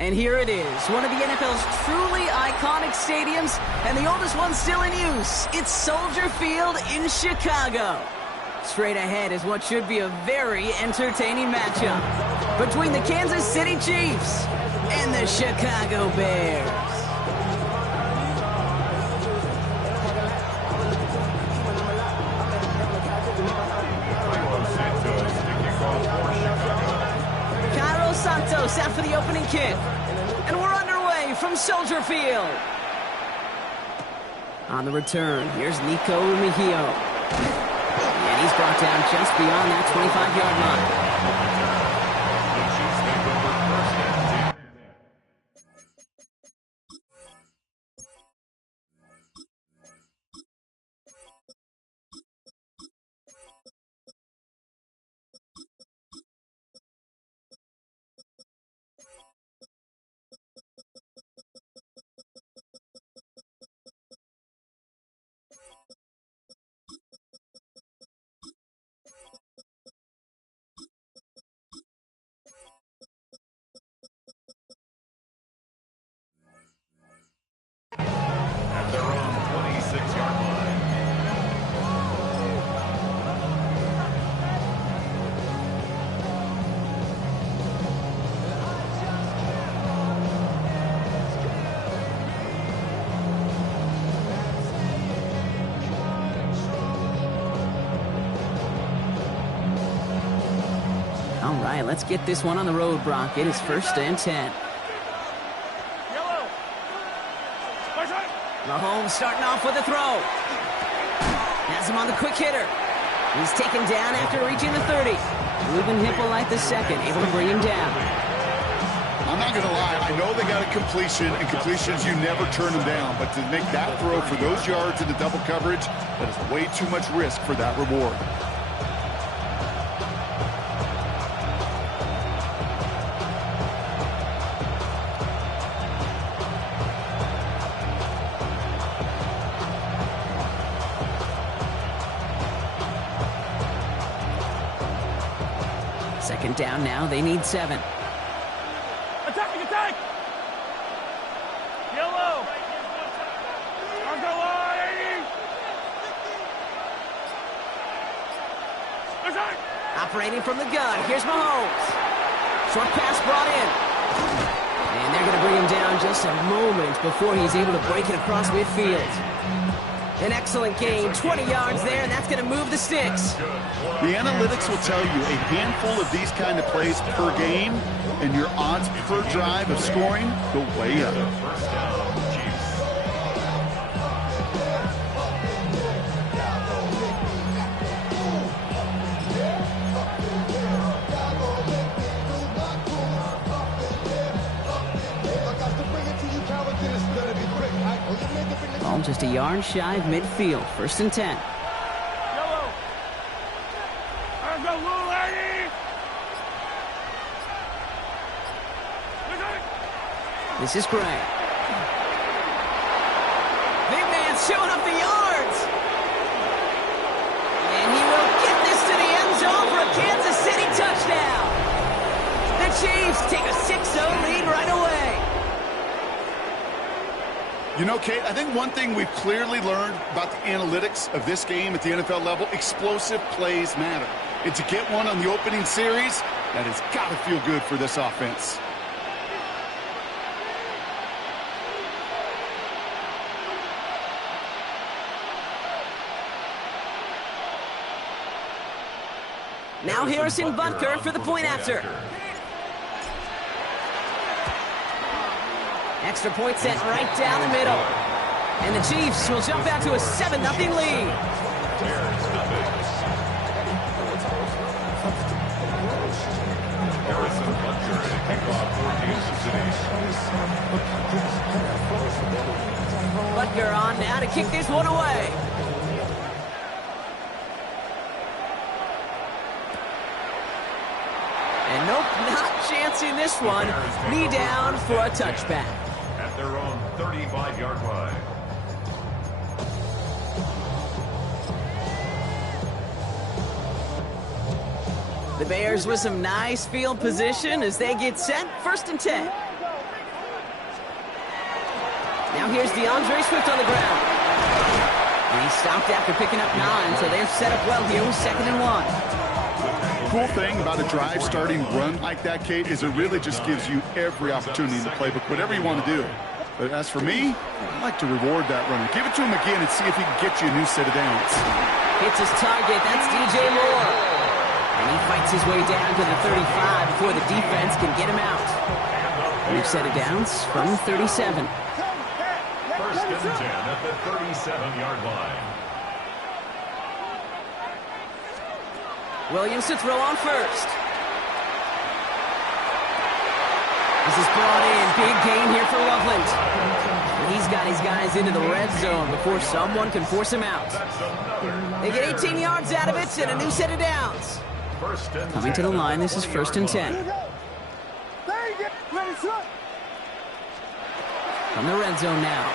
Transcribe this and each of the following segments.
And here it is, one of the NFL's truly iconic stadiums, and the oldest one still in use. It's Soldier Field in Chicago. Straight ahead is what should be a very entertaining matchup between the Kansas City Chiefs and the Chicago Bears. Santos out for the opening kick. And we're underway from Soldier Field. On the return, here's Nico Mejio. And he's brought down just beyond that 25-yard line. At their own 26-yard line. All right, let's get this one on the road, Brock. It is 1st and 10. Mahomes starting off with a throw. Has him on the quick hitter. He's taken down after reaching the 30. Ruben Hippolyte II able to bring him down. I'm not going to lie. I know they got a completion, and completions, you never turn them down. But to make that throw for those yards in the double coverage, that is way too much risk for that reward. Second down now, they need 7. Attacking, attack! Yellow! Argo line! Attack! Operating from the gun, here's Mahomes. Short pass brought in. And they're going to bring him down just a moment before he's able to break it across midfield. An excellent gain, 20 yards there, and that's going to move the sticks. The analytics will tell you a handful of these kind of plays per game, and your odds per drive of scoring go way up. First down, Chiefs. Ball just a yard shy of midfield, 1st and 10. Yellow! Argo lady! This is Gray. Big man showing up the yards. And he will get this to the end zone for a Kansas City touchdown. The Chiefs take a 6-0 lead right away. You know, Kate, I think one thing we've clearly learned about the analytics of this game at the NFL level, explosive plays matter. And to get one on the opening series, that has got to feel good for this offense. Now Harrison Butker for the point after. Extra point sent right down the middle. And the Chiefs will jump out to a 7-0 lead. Harrison Butker to kick off for Kansas City. Butker on now to kick this one away. And nope, not chancing this one. Knee down for a touchback. At their own 35-yard line. The Bears with some nice field position as they get set. 1st and 10. here's DeAndre Swift on the ground. And he stopped after picking up 9, so they're set up well here with 2nd and 1. Cool thing about a drive starting run like that, Kate, is it really just gives you every opportunity in the playbook, whatever you want to do. But as for me, I'd like to reward that runner. Give it to him again and see if he can get you a new set of downs. Hits his target. That's DJ Moore. And he fights his way down to the 35 before the defense can get him out. New set of downs from 37. 1st and 10 at the 37-yard line. Williams to throw on first. This is brought in. Big gain here for Loveland. And he's got his guys into the red zone before someone can force him out. They get 18 yards out of it and a new set of downs. Coming to the line, this is 1st and 10. From the red zone now.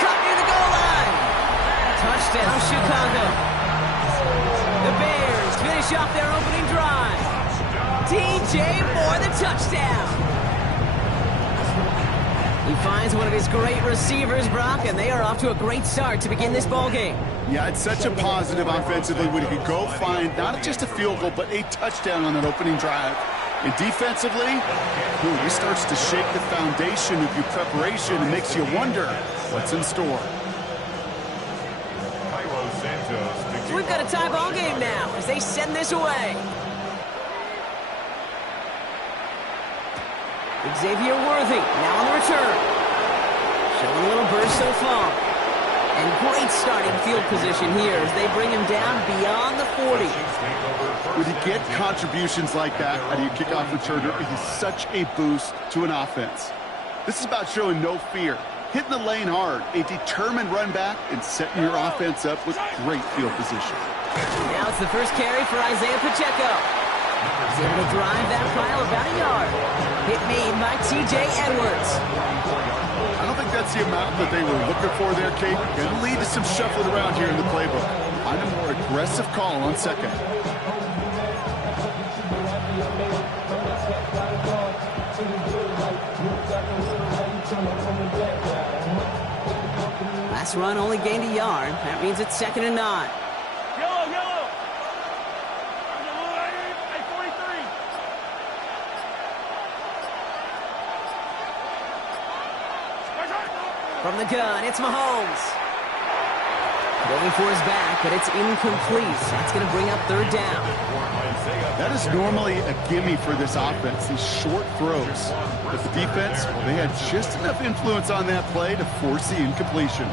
Cut near the goal line. Touchdown, Chicago. The Bears finish off their opening drive. DJ Moore, the touchdown. He finds one of his great receivers, Brock, and they are off to a great start to begin this ball game. Yeah, it's such a positive offensively when he could go find not just a field goal, but a touchdown on that opening drive. And defensively, he starts to shake the foundation of your preparation and makes you wonder what's in store. So we've got a tie ball game now as they send this away. Xavier Worthy now on the return. Showing a little burst so far. And great starting field position here as they bring him down beyond the 40. When you get contributions like that out of your kickoff returner, it is such a boost to an offense. This is about showing no fear, hitting the lane hard, a determined run back, and setting your offense up with great field position. Now it's the first carry for Isaiah Pacheco. He's able to drive that pile about a yard. Hit made by T.J. Edwards. I don't think that's the amount that they were looking for there, Kate. Going to lead to some shuffling around here in the playbook. Find a more aggressive call on 2nd. Last run only gained a yard. That means it's 2nd and 9. From the gun, it's Mahomes. Going for his back, but it's incomplete. That's going to bring up 3rd down. That is normally a gimme for this offense, these short throws. But the defense, well, they had just enough influence on that play to force the incompletion.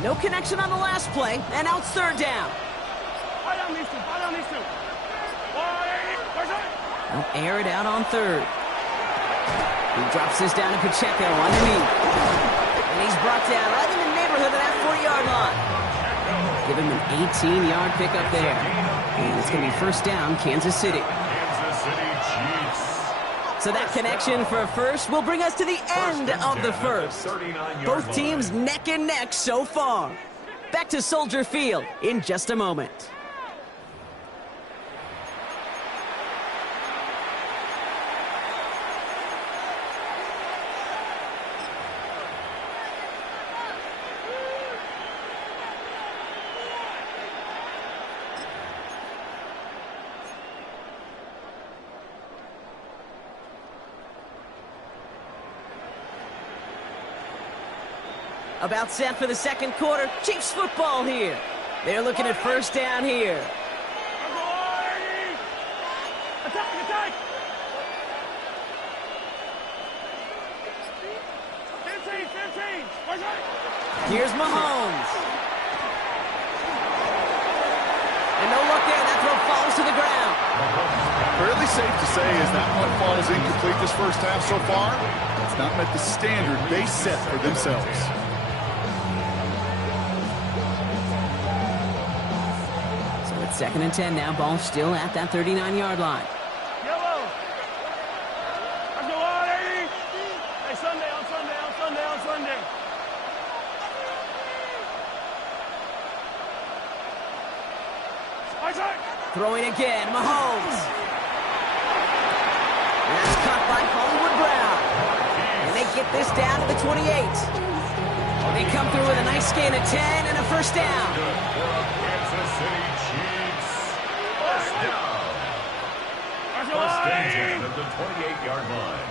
No connection on the last play, and now it's 3rd down. They'll air it out on 3rd. He drops this down to Pacheco underneath. And he's brought down right in the neighborhood of that 40-yard line. Give him an 18-yard pickup there. And it's going to be 1st down, Kansas City. So that connection for a first will bring us to the end of the first. Both teams neck and neck so far. Back to Soldier Field in just a moment. About set for the 2nd quarter. Chiefs football here. They're looking at 1st down here. Attack! Here's Mahomes. And no look there. That throw falls to the ground. Fairly safe to say as that one falls incomplete this first half so far. It's not met the standard they set for themselves. So it's 2nd and 10 now. Ball still at that 39-yard line. Yellow. Let's go, Adi. Throwing again, Mahomes. That's caught by Hollywood Brown. And they get this down to the 28. They come through with a nice gain of 10 and a first down. Kansas City Chiefs. First down. First and 10 at the 28-yard line.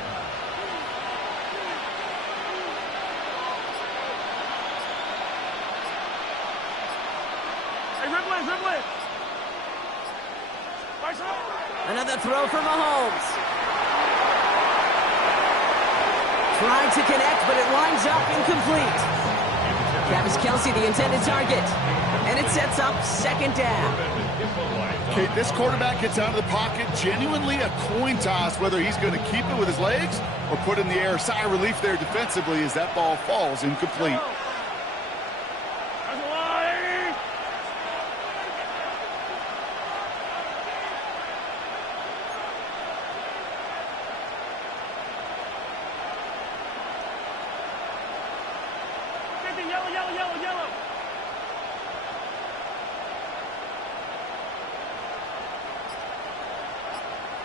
Another throw for Mahomes. Trying to connect, but it winds up incomplete. Travis Kelce, the intended target. And it sets up second down. Okay, this quarterback gets out of the pocket. Genuinely a coin toss whether he's going to keep it with his legs or put in the air. Sigh of relief there defensively as that ball falls incomplete. Yellow.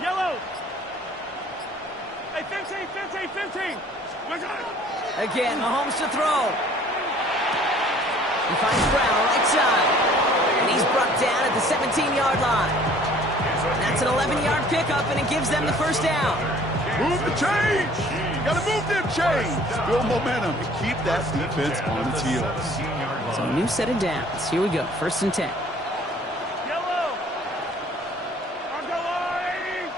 Yellow. Hey, 15. Again, Mahomes to throw. He finds Brown right side. And he's brought down at the 17-yard line. That's an 11-yard pickup, and it gives them the first down. Move the chains. Got to move them chains. Build momentum and keep that defense on its heels. So a new set of downs. Here we go. First and 10. Yellow. On the line.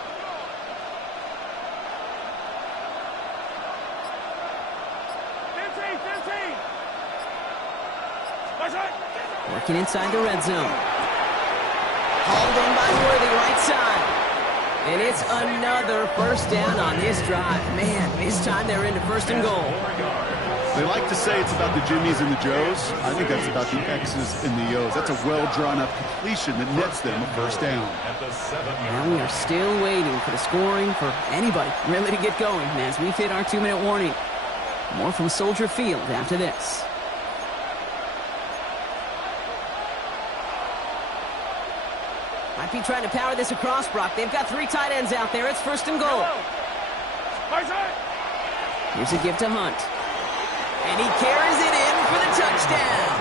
Working inside the red zone. Hauled in by Worthy right side. And it's another first down on this drive. Man, this time they're into first and goal. They like to say it's about the Jimmies and the Joes. I think that's about the X's and the O's. That's a well-drawn-up completion that nets them a first down. Now we are still waiting for the scoring for anybody really to get going. And as we've hit our 2-minute warning, more from Soldier Field after this. Might be trying to power this across, Brock. They've got 3 tight ends out there. It's first and goal. Here's a give to Hunt. And he carries it in for the touchdown.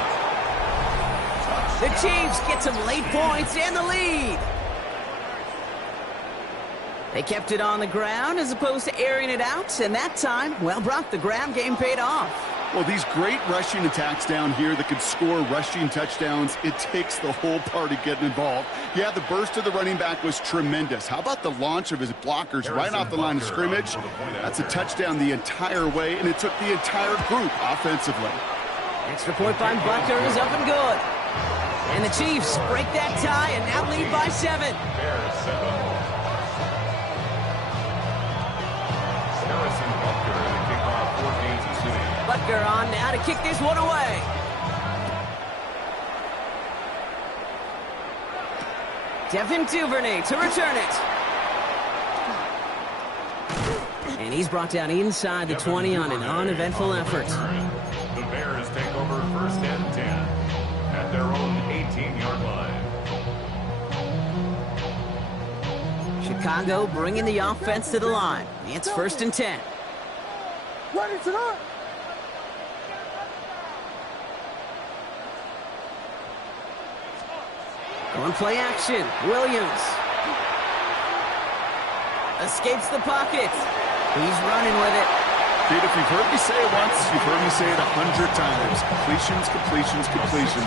The Chiefs get some late points and the lead. They kept it on the ground as opposed to airing it out. And that time, well, Brock, the ground game paid off. Well, these great rushing attacks down here that could score rushing touchdowns, it takes the whole party getting involved. Yeah, the burst of the running back was tremendous. How about the launch of his blockers right off the line of scrimmage? That's a touchdown the entire way, and it took the entire group offensively. Extra point by Butker is up and good. And the Chiefs break that tie and now lead by 7. Butker on now to kick this one away. Devin Duvernay to return it. And he's brought down inside the 20 on an uneventful effort. The Bears take over first and 10 at their own 18-yard line. Chicago bringing the offense to the line. It's first and 10. Ready to run. On play action, Williams. Escapes the pocket. He's running with it. Dude, if you've heard me say it once, you've heard me say it 100 times. Completions.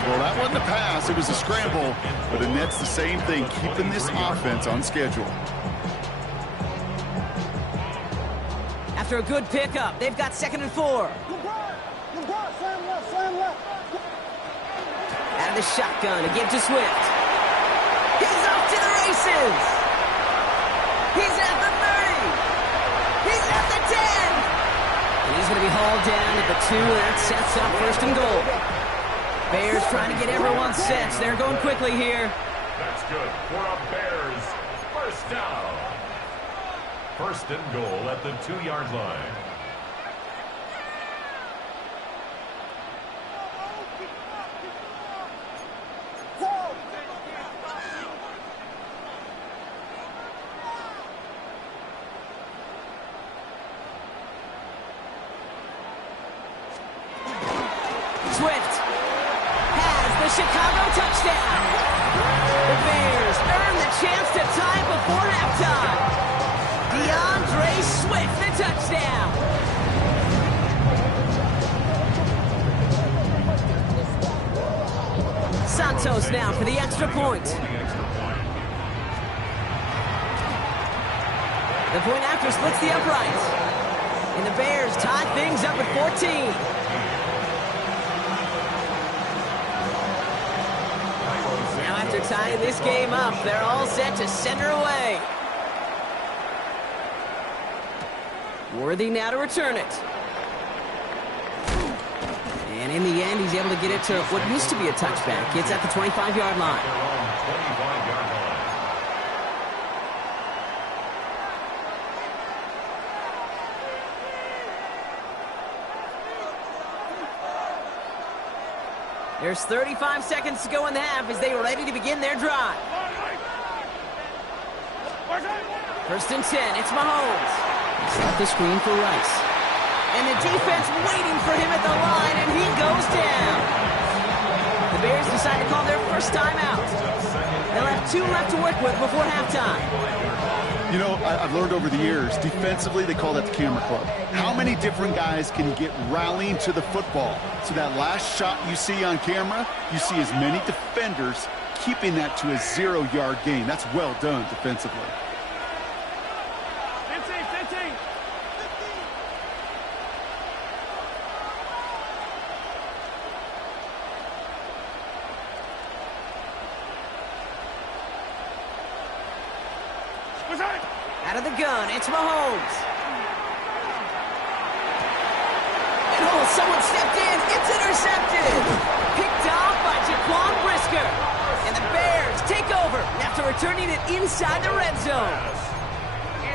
Well, that wasn't a pass. It was a scramble. But it nets the same thing, keeping this offense on schedule. After a good pickup, they've got 2nd and 4. Out of the shotgun to give to Swift. He's off to the races. He's at the 30. He's at the 10. And he's going to be hauled down at the 2. That sets up first and goal. Bears trying to get everyone set. They're going quickly here. That's good for a Bears first down. First and goal at the 2-yard line. Swift has the Chicago touchdown. The Bears earn the chance to tie before halftime. DeAndre Swift, the touchdown. Santos now for the extra point. The point after splits the uprights. And the Bears tie things up at 14. Now after tying this game up, they're all set to send her away. Worthy now to return it. And in the end, he's able to get it to what used to be a touchback. It's at the 25-yard line. There's 35 seconds to go in the half as they are ready to begin their drive. First and 10, it's Mahomes. He's off the screen for Rice. And the defense waiting for him at the line, and he goes down. The Bears decide to call their first timeout. They'll have 2 left to work with before halftime. You know, I've learned over the years, defensively, they call that the camera club. How many different guys can you get rallying to the football? So that last shot you see on camera, you see as many defenders keeping that to a 0-yard gain. That's well done defensively. 15. Out of the gun, it's Mahomes. And oh, someone stepped in. It's intercepted. Picked off by Jaquan Brisker. And the Bears take over after returning it inside the red zone.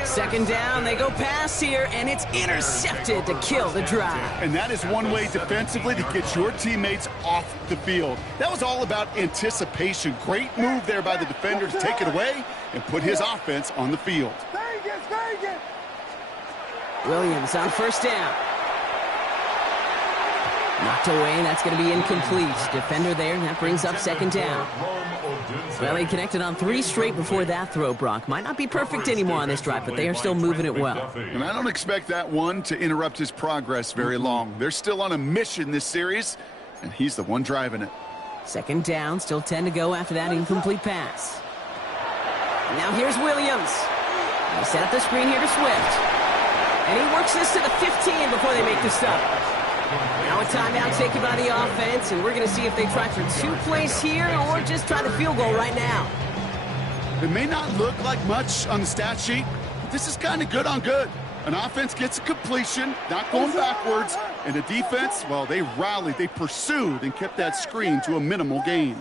Second down, they go pass here, and it's intercepted to kill the drive. And that is one way defensively to get your teammates off the field. That was all about anticipation. Great move there by the defender to take it away and put his offense on the field. Williams on first down. Knocked away, that's going to be incomplete. Defender there, and that brings up second down. Well, he connected on 3 straight before that throw, Brock. Might not be perfect anymore on this drive, but they are still moving it well. And I don't expect that one to interrupt his progress very long. They're still on a mission this series, and he's the one driving it. Second down, still 10 to go after that incomplete pass. And now here's Williams. They set up the screen here to Swift. And he works this to the 15 before they make the stop. Now a timeout taken by the offense, and we're going to see if they try for 2 plays here or just try the field goal right now. It may not look like much on the stat sheet, but this is kind of good on good. An offense gets a completion, not going backwards, and the defense, well, they rallied, they pursued, and kept that screen to a minimal gain.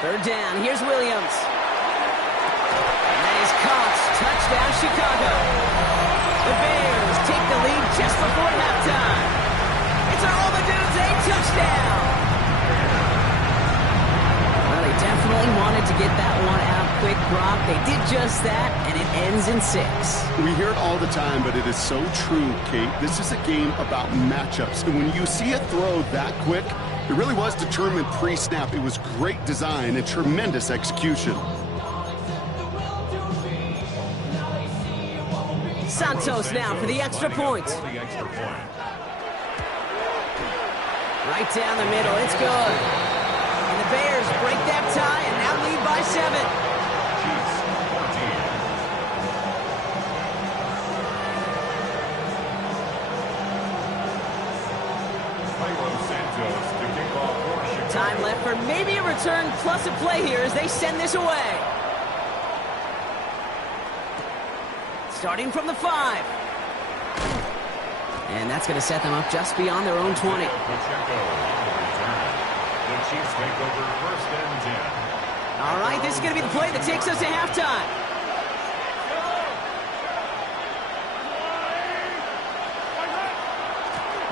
Third down, here's Williams. And that is caught. Touchdown, Chicago. The Bears take the lead just before halftime. It's a Romadudes, a touchdown. Well, they definitely wanted to get that one out quick, Brock. They did just that, and it ends in 6. We hear it all the time, but it is so true, Kate. This is a game about matchups. And when you see a throw that quick, it really was determined pre-snap. It was great design and tremendous execution. Santos now for the extra point. Right down the middle, it's good. And the Bears break that tie and now lead by 7. Time left for maybe a return plus a play here as they send this away. Starting from the 5. And that's going to set them up just beyond their own 20. The Chiefs take over first and 10. All right, this is going to be the play that takes us to halftime.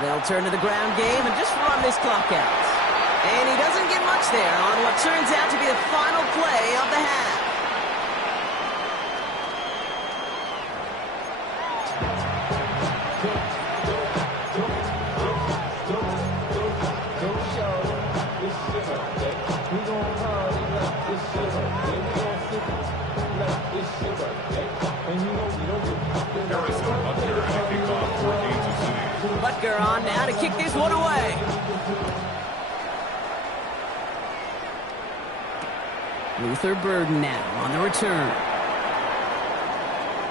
They'll turn to the ground game and just run this clock out. And he doesn't get much there on what turns out to be the final play of the half. Butker on now to kick this one away. Luther Burden now on the return.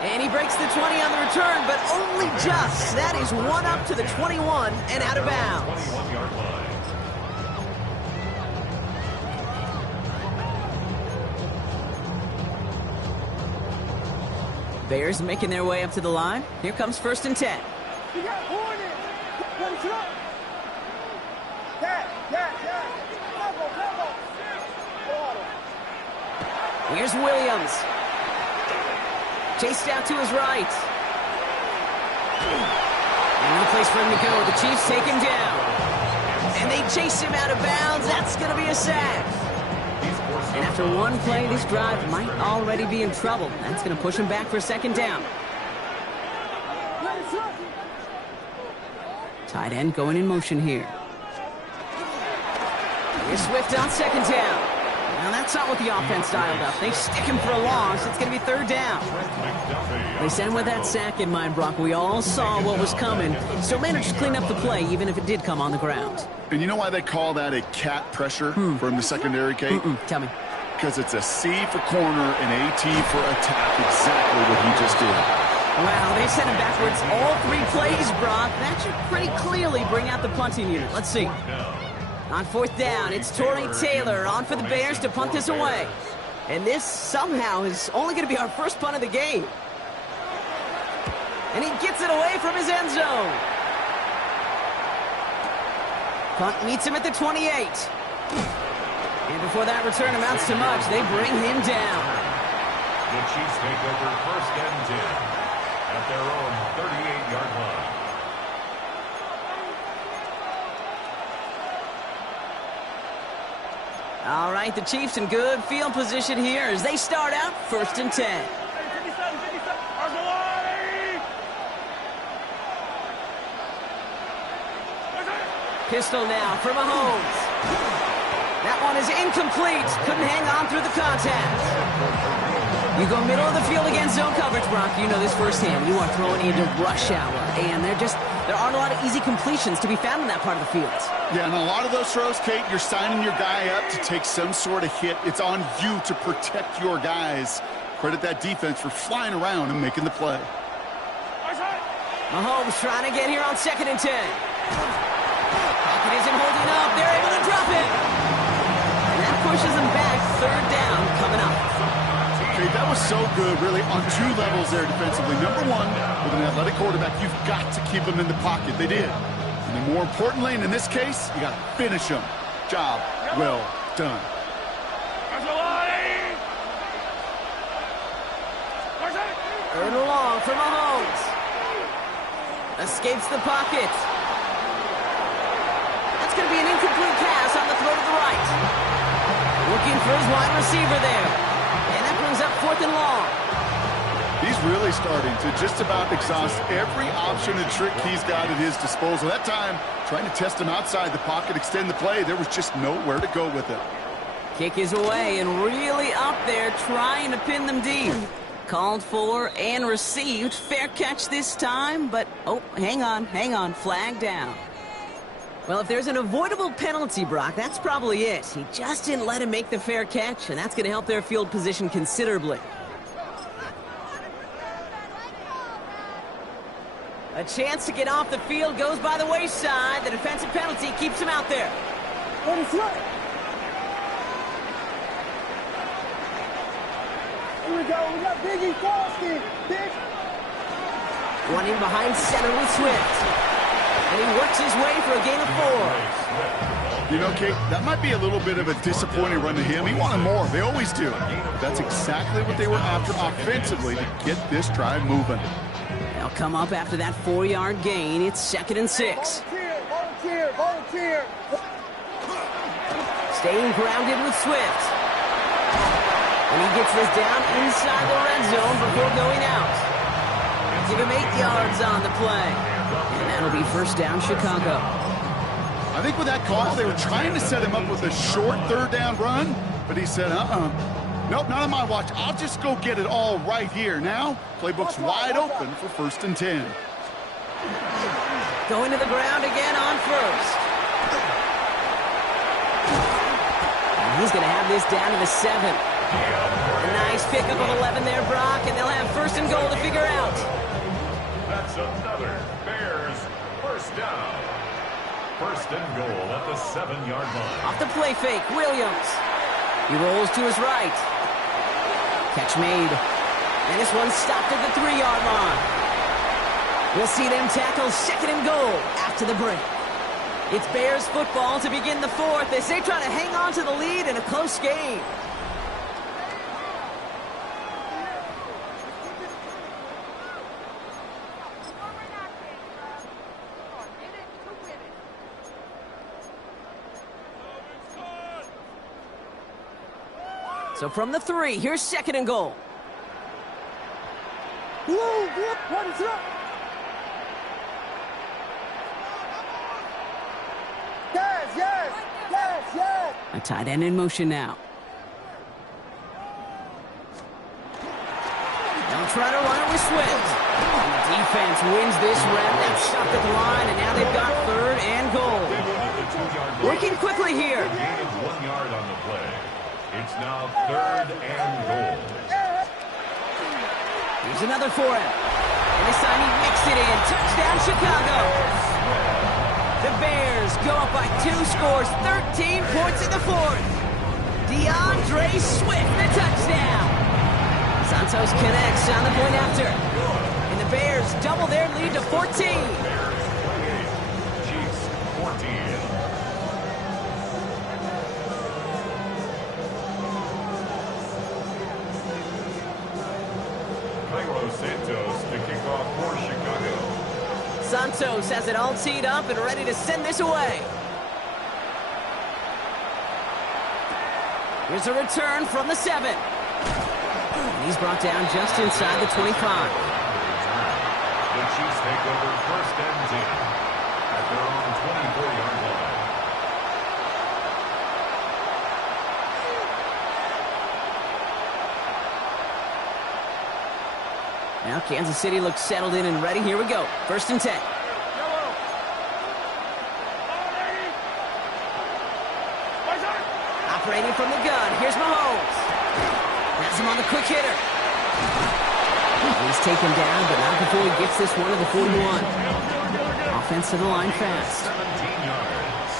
And he breaks the 20 on the return, but only just. That is one up to the 21 and out of bounds. 21-yard line. Bears making their way up to the line. Here comes 1st and 10. You got hornet. What is up? Cat. Here's Williams. Chased out to his right. And no place for him to go. The Chiefs take him down. And they chase him out of bounds. That's going to be a sack. And after one play, this drive might already be in trouble. That's going to push him back for 2nd down. Tight end going in motion here. Here's Swift on 2nd down. Now that's not what the offense dialed up. They stick him for a loss. It's going to be 3rd down. They sent with that sack in mind, Brock. We all saw what was coming. Still managed to clean up the play, even if it did come on the ground. And you know why they call that a cat pressure from the secondary, Kate? Tell me. Because it's a C for corner and AT for attack, exactly what he just did. Wow, they sent him backwards all 3 plays, Brock. That should pretty clearly bring out the punting unit. Let's see. On 4th down, it's Torrey Taylor on for the Bears to punt this away. And this somehow is only going to be our first punt of the game. And he gets it away from his end zone. Punt meets him at the 28. And before that return amounts to much, they bring him down. The Chiefs take over 1st and 10 at their own 38-yard line. All right, the Chiefs in good field position here as they start out 1st and 10. Pistol now for Mahomes. That one is incomplete. Couldn't hang on through the contact. You go middle of the field against zone coverage, Brock. You know this firsthand. You are throwing into rush hour. And there aren't a lot of easy completions to be found in that part of the field. Yeah, and a lot of those throws, Kate, you're signing your guy up to take some sort of hit. It's on you to protect your guys. Credit that defense for flying around and making the play. Mahomes trying to get here on 2nd and 10. Pocket isn't holding up. They're able to drop it. And that pushes them back. 3rd down coming up. Okay, that was so good, really, on 2 levels there defensively. Number 1, with an athletic quarterback, you've got to keep him in the pocket. They did. And then more importantly, and in this case, you got to finish him. Job well done. 3rd and long for Mahomes. Escapes the pocket. That's going to be an incomplete pass on the throw to the right. Looking for his wide receiver there. And that brings up 4th and long. He's really starting to just about exhaust every option and trick he's got at his disposal. That time, trying to test him outside the pocket, extend the play, there was just nowhere to go with it. Kick is away and really up there trying to pin them deep. Called for and received. Fair catch this time, but, oh, hang on. Flag down. Well, if there's an avoidable penalty, Brock, that's probably it. He just didn't let him make the fair catch, and that's going to help their field position considerably. A chance to get off the field goes by the wayside. The defensive penalty keeps him out there. What is up? Here we go. We got Biggie Frosty. Big. Running behind center with Swift. And he works his way for a gain of 4. You know, Kate, that might be a little bit of a disappointing run to him. He wanted more. They always do. But that's exactly what they were after offensively to get this drive moving. They'll come up after that 4-yard gain. It's 2nd and 6. Volunteer. Staying grounded with Swift. And he gets this down inside the red zone before going out. Give him 8 yards on the play. And that'll be first down, Chicago. I think with that call, they were trying to set him up with a short third down run, but he said, nope, not on my watch. I'll just go get it all right here. Now, playbook's wide open for 1st and 10. Going to the ground again on first. And he's going to have this down to the 7. A nice pickup of 11 there, Brock, and they'll have 1st and goal to figure out. That's another Bears first down. 1st and goal at the 7-yard line. Off the play fake, Williams. He rolls to his right. Catch made. And this one stopped at the 3-yard line. We'll see them tackle 2nd and goal after the break. It's Bears football to begin the 4th as they try to hang on to the lead in a close game. So from the 3, here's 2nd and goal. Yes. A tight end in motion now. They'll try to run it with Swift. And the defense wins this round. They've stopped at the line, and now they've got 3rd and goal. Working quickly here. Gain of 1 yard on the play. It's now 3rd and goal. Here's another for him. And this time he mixed it in. Touchdown, Chicago. The Bears go up by 2 scores, 13 points in the 4th. DeAndre Swift, the touchdown. Santos connects on the point after. And the Bears double their lead to 14. Bears 28, Chiefs 14. Santos to kick off for Chicago. Santos has it all teed up and ready to send this away. Here's a return from the 7. And he's brought down just inside the 25. The Chiefs take over 1st and 10 at their own 24-yard line. Now Kansas City looks settled in and ready. Here we go. 1st and 10. Operating from the gun. Here's Mahomes. Has him on the quick hitter. He's taken down, but not before he gets this one to the 41. Offense to the line fast. 17 yards.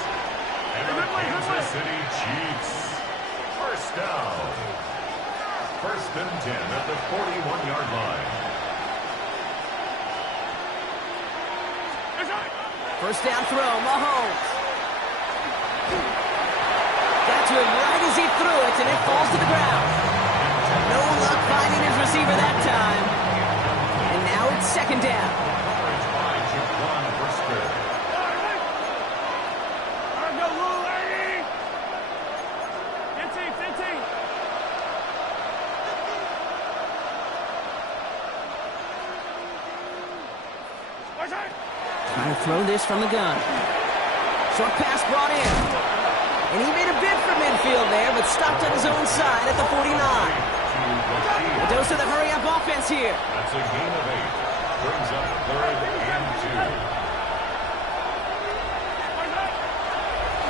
And the Kansas City Chiefs. First down. 1st and 10 at the 41-yard line. 1st down throw, Mahomes. Got to him right as he threw it, and it falls to the ground. No luck finding his receiver that time. And now it's 2nd down. Coverage by Jaquan Brisker. Trying to throw this from the gun. Short pass brought in. And he made a bid for midfield there, but stopped on his own side at the 49. A dose of the hurry-up offense here. That's a gain of 8. Brings up 3rd and 2.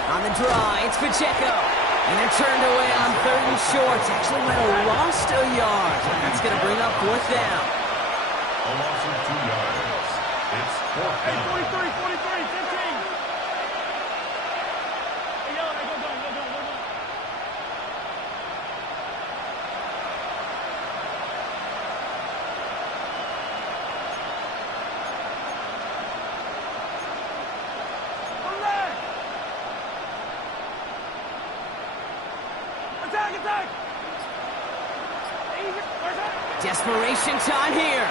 On the draw, it's Pacheco. And they're turned away on 3rd and short. Actually might have lost a yard. That's going to bring up 4th down. A loss of 2 yards. It's 4th down. 43, 15. Attack! Desperation time here.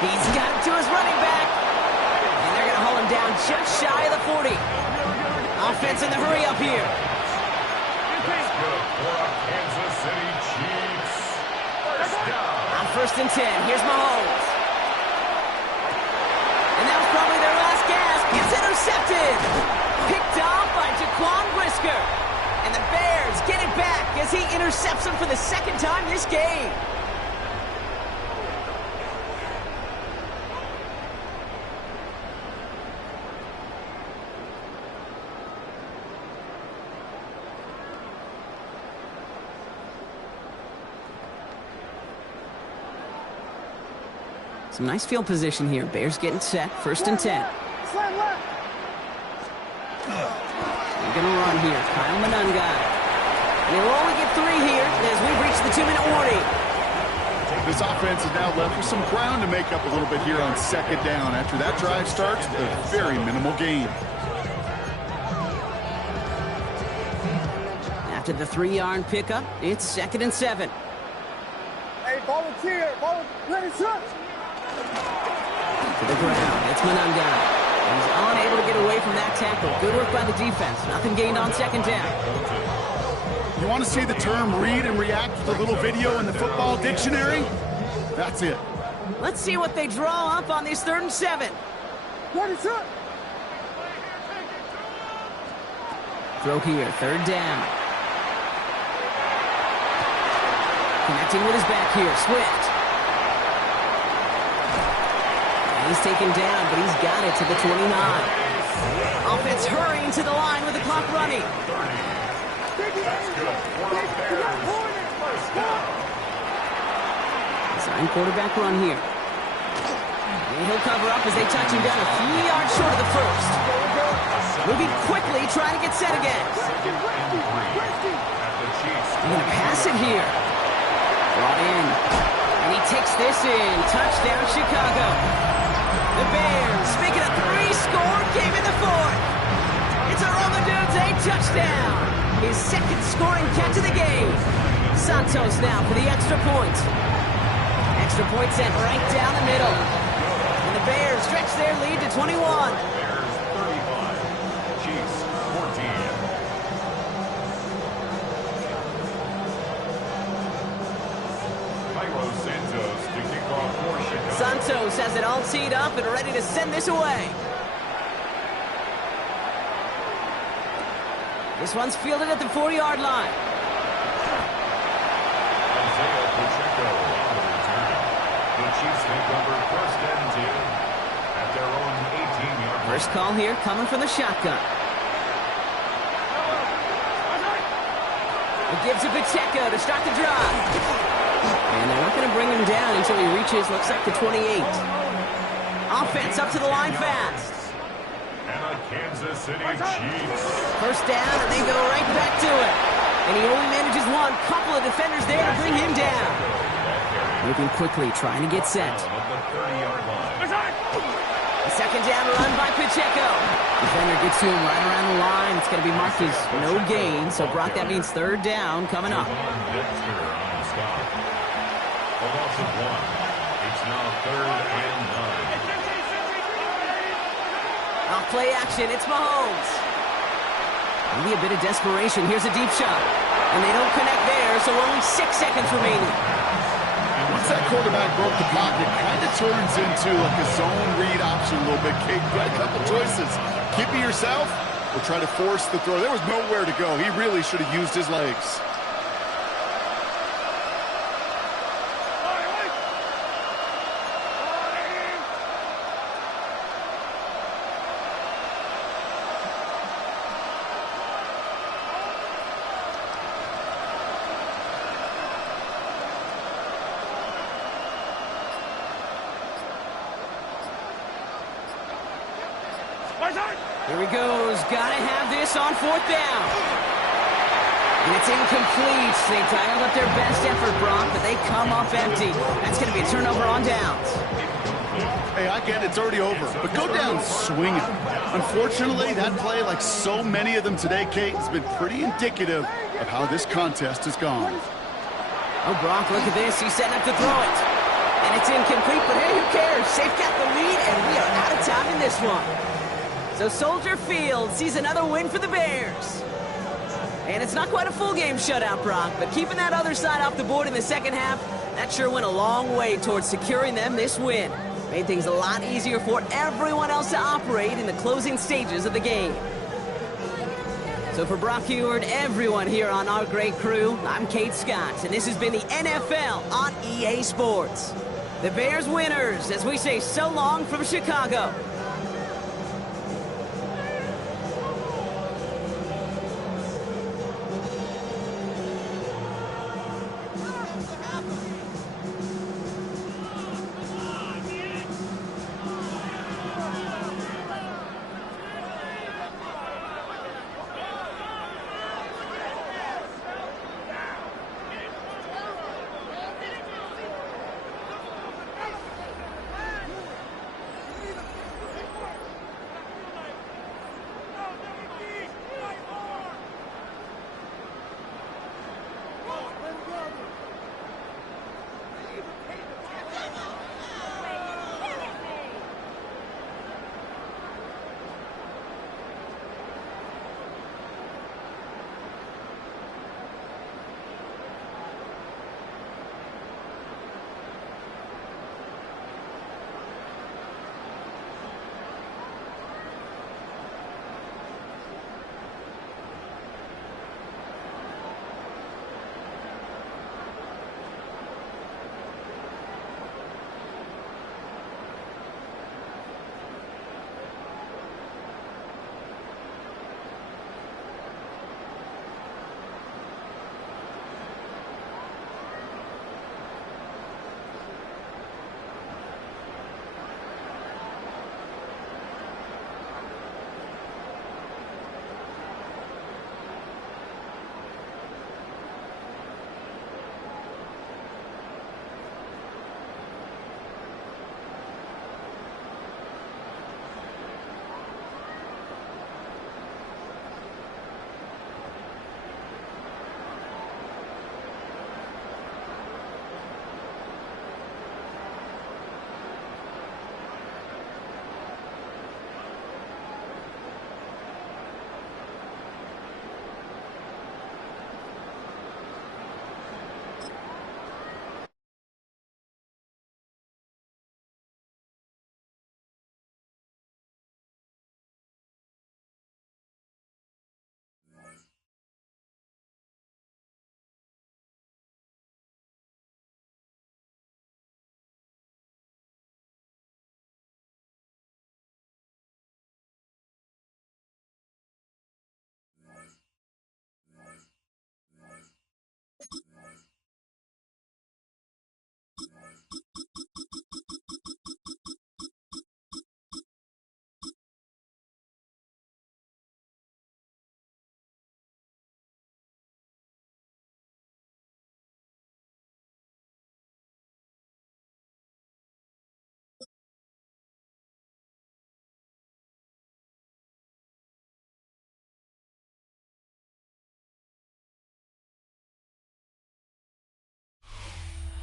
He's got it to his running back. And they're going to hold him down just shy of the 40. Offense in the hurry up here. That's good for a Kansas City Chiefs. First down. On 1st and 10, here's Mahomes. in. Picked off by Jaquan Brisker. And the Bears get it back as he intercepts him for the second time this game. Some nice field position here. Bears getting set. 1st and 10. They're going to run here. Kyle Monangai. They will only get 3 here as we've reached the 2-minute warning. This offense is now left with some ground to make up a little bit here on 2nd down after that drive starts with a very minimal gain. After the 3-yard pickup, it's 2nd and 7. Hey, volunteer. Ready, shot. To the ground. It's Monangai. He's unable to get away from that tackle. Good work by the defense. Nothing gained on 2nd down. You want to see the term read and react with a little video in the football dictionary? That's it. Let's see what they draw up on this 3rd and 7. Ready, shot. Throw here. 3rd down. Connecting with his back here. Swift. He's taken down, but he's got it to the 29. Offense hurrying to the line with the clock running. Design quarterback run here. And he'll cover up as they touch him down a few yards short of the 1st. Moving quickly, trying to get set again. They're going to pass it here. Brought in. And he takes this in. Touchdown, Chicago. The Bears make it a 3-score game in the 4th. It's a Romadudes touchdown. His 2nd scoring catch of the game. Santos now for the extra point. Extra point sent right down the middle. And the Bears stretch their lead to 21. Bears 35, Chiefs 14. Santos to kick off for Chicago. Santos has it all teed up and ready to send this away. This one's fielded at the 40-yard line. Isaiah Pacheco on the return. The Chiefs take over 1st and 10 at their own 18-yard line. First call here coming from the shotgun. It gives to Pacheco to start the drive. And they're not going to bring him down until he reaches, looks like, the 28. Offense up to the line fast. And a Kansas City Chiefs. 1st down, and they go right back to it. And he only manages one. Couple of defenders there to bring him down. Moving quickly, trying to get set. Of the 30-yard line. A 2nd down run by Pacheco. Defender gets to him right around the line. It's going to be marked as no gain. So, Brock, that means 3rd down coming up. A loss of 1. It's now 3rd and 9. Off play action, it's Mahomes. Maybe a bit of desperation. Here's a deep shot. And they don't connect there, so only 6 seconds remaining. Once that quarterback broke the pocket, it kind of turns into like a zone read option a little bit. Kate, you got a couple choices. Keep it yourself or try to force the throw. There was nowhere to go. He really should have used his legs. Here he goes. Gotta have this on 4th down. And it's incomplete. They dialed up their best effort, Brock, but they come up empty. That's going to be a turnover on downs. Hey, I get it. It's already over. But go down swinging. Unfortunately, that play, like so many of them today, Kate, has been pretty indicative of how this contest has gone. Oh, Brock, look at this. He's setting up to throw it. And it's incomplete, but hey, who cares? They've got the lead, and we are out of time in this one. So Soldier Field sees another win for the Bears. And it's not quite a full game shutout, Brock, but keeping that other side off the board in the second half, that sure went a long way towards securing them this win. Made things a lot easier for everyone else to operate in the closing stages of the game. So for Brock Heward, everyone here on our great crew, I'm Kate Scott, and this has been the NFL on EA Sports. The Bears winners, as we say so long from Chicago.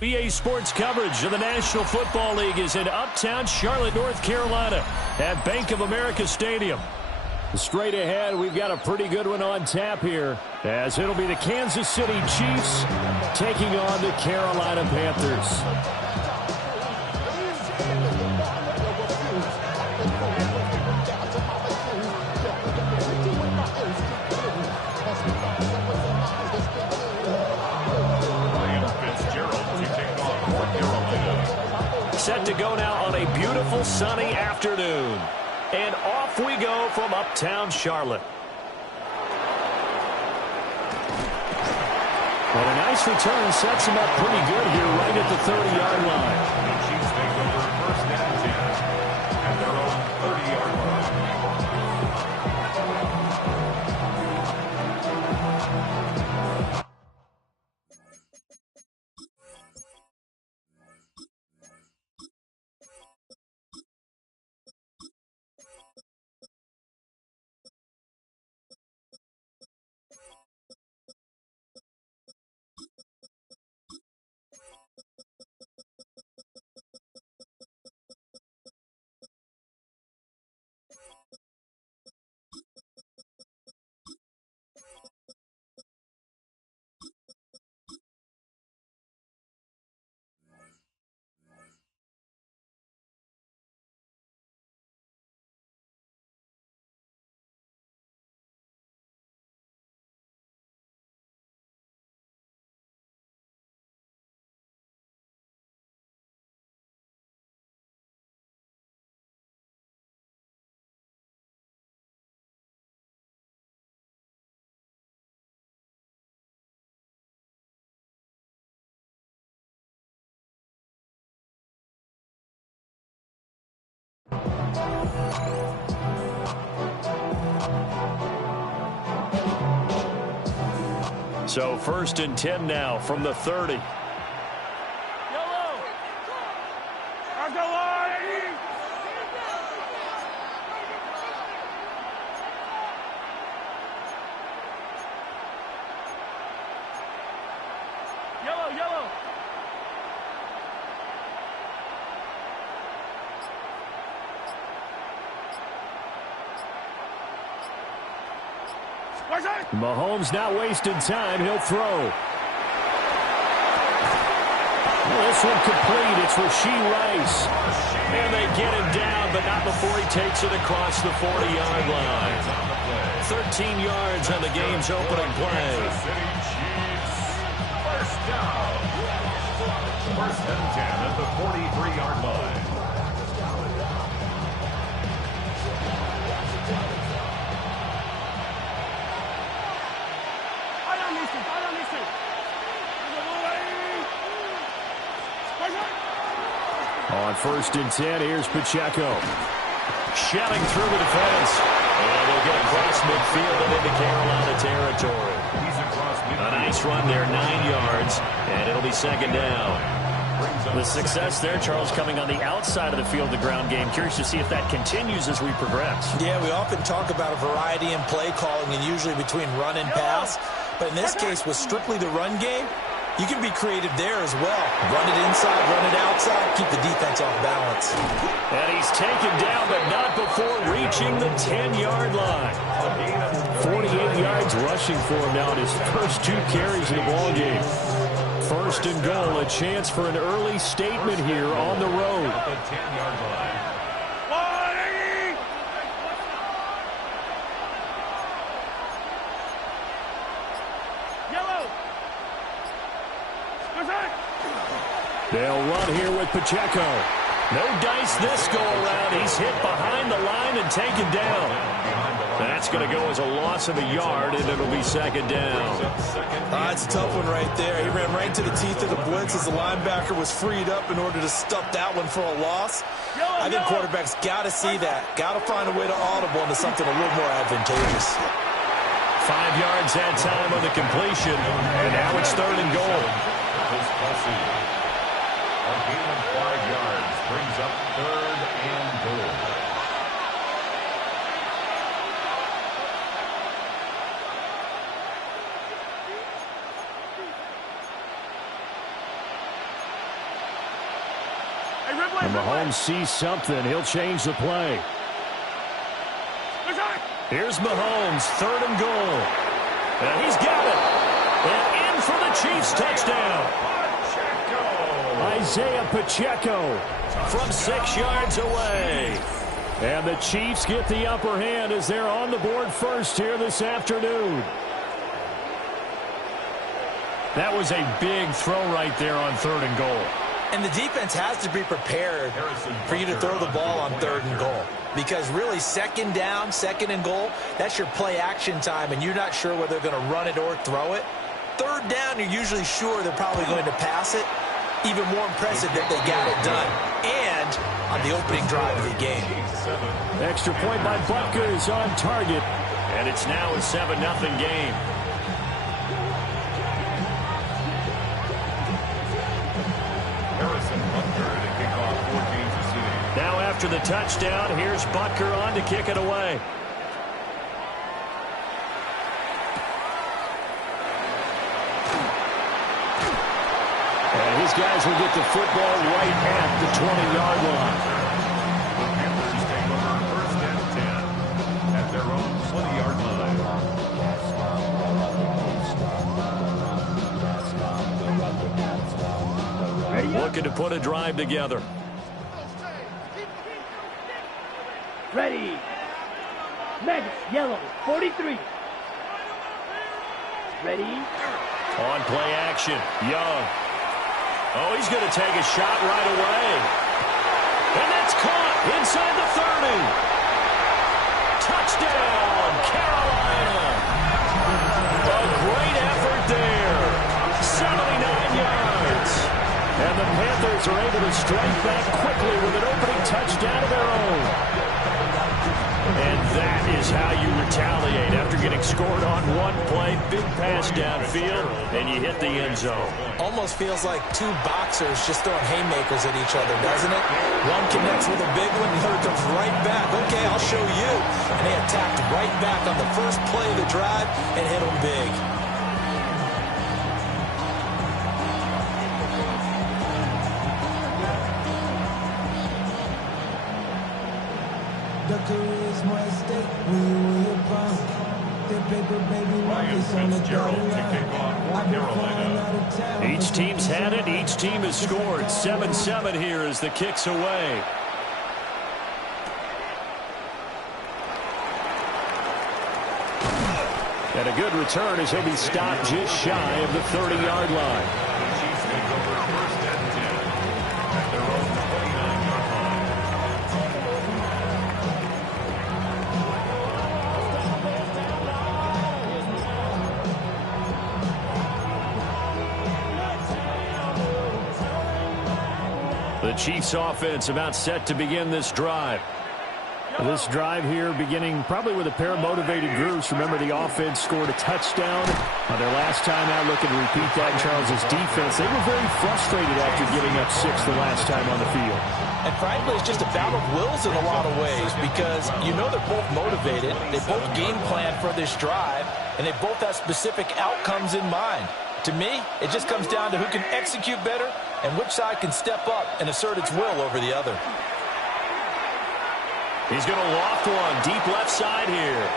EA Sports coverage of the National Football League is in uptown Charlotte, North Carolina at Bank of America Stadium. Straight ahead, we've got a pretty good one on tap here, as it'll be the Kansas City Chiefs taking on the Carolina Panthers. Set to go now on a beautiful sunny afternoon. And off we go from uptown Charlotte. And a nice return sets him up pretty good here right at the 30-yard line. The Chiefs take over first and 10 at their own 30-yard line. So 1st and 10 now from the 30. Yellow. Mahomes not wasting time. He'll throw. This one complete. It's Rashee Rice. And they get him down, but not before he takes it across the 40-yard line. 13 yards on the game's opening play. First down. 1st and 10 at the 43-yard line. On 1st and 10, here's Pacheco. Shelling through the defense. And he'll get across midfield and into Carolina territory. A nice run there, 9 yards, and it'll be 2nd down. The success there, Charles, coming on the outside of the field, the ground game. Curious to see if that continues as we progress. Yeah, we often talk about a variety in play calling and usually between run and pass. But in this case, with strictly the run game, you can be creative there as well. Run it inside, run it outside, keep the defense off balance. And he's taken down, but not before reaching the 10-yard line. 48 yards rushing for him now in his first 2 carries in the ballgame. 1st and goal, a chance for an early statement here on the road. The 10-yard line. They'll run here with Pacheco. No dice this go-around. He's hit behind the line and taken down. That's going to go as a loss of a yard, and it'll be 2nd down. It's a tough one right there. He ran right to the teeth of the blitz as the linebacker was freed up in order to stuff that one for a loss. I think quarterbacks got to see that. Got to find a way to audible into something a little more advantageous. 5 yards that time on the completion, and now it's 3rd and goal. A gain of 5 yards brings up 3rd and goal. And Mahomes sees something. He'll change the play. Here's Mahomes, 3rd and goal. And he's got it. And in for the Chiefs touchdown. Isaiah Pacheco from 6 yards away. And the Chiefs get the upper hand as they're on the board first here this afternoon. That was a big throw right there on 3rd and goal. And the defense has to be prepared for you to throw the ball on 3rd and goal. Because really, 2nd down, 2nd and goal, that's your play action time, and you're not sure whether they're going to run it or throw it. 3rd down, you're usually sure they're probably going to pass it. Even more impressive that they got it done. And on the opening drive of the game. Extra point by Butker is on target. And it's now a 7-0 game. Harrison Butker to kick off for Kansas City. Now after the touchdown, here's Butker on to kick it away. These guys will get the football right at the 20-yard line. The Panthers take over 1st and 10 at their own 20-yard line. Looking to put a drive together. Ready. Next, yellow, 43. Ready. On play action, Young. Oh, he's going to take a shot right away. And that's caught inside the 30. Touchdown, Carolina. A great effort there. 79 yards. And the Panthers are able to strike back quickly with an opening touchdown of their own. scored on one play, big pass downfield, and you hit the end zone. Almost feels like two boxers just throwing haymakers at each other, doesn't it? One connects with a big one, the other comes right back. Okay, I'll show you. And they attacked right back on the first play of the drive and hit them big. Each team's had it. Each team has scored. 7-7 here as the kick's away. And a good return as he'll be stopped just shy of the 30-yard line. The Chiefs offense about set to begin this drive. This drive here beginning probably with a pair of motivated groups. Remember, the offense scored a touchdown on their last time out. Looking to repeat that in Charles's defense. They were very frustrated after giving up 6 the last time on the field. And frankly, it's just a battle of wills in a lot of ways because you know they're both motivated. They both game plan for this drive, and they both have specific outcomes in mind. To me, it just comes down to who can execute better and which side can step up and assert its will over the other. He's going to loft one deep left side here.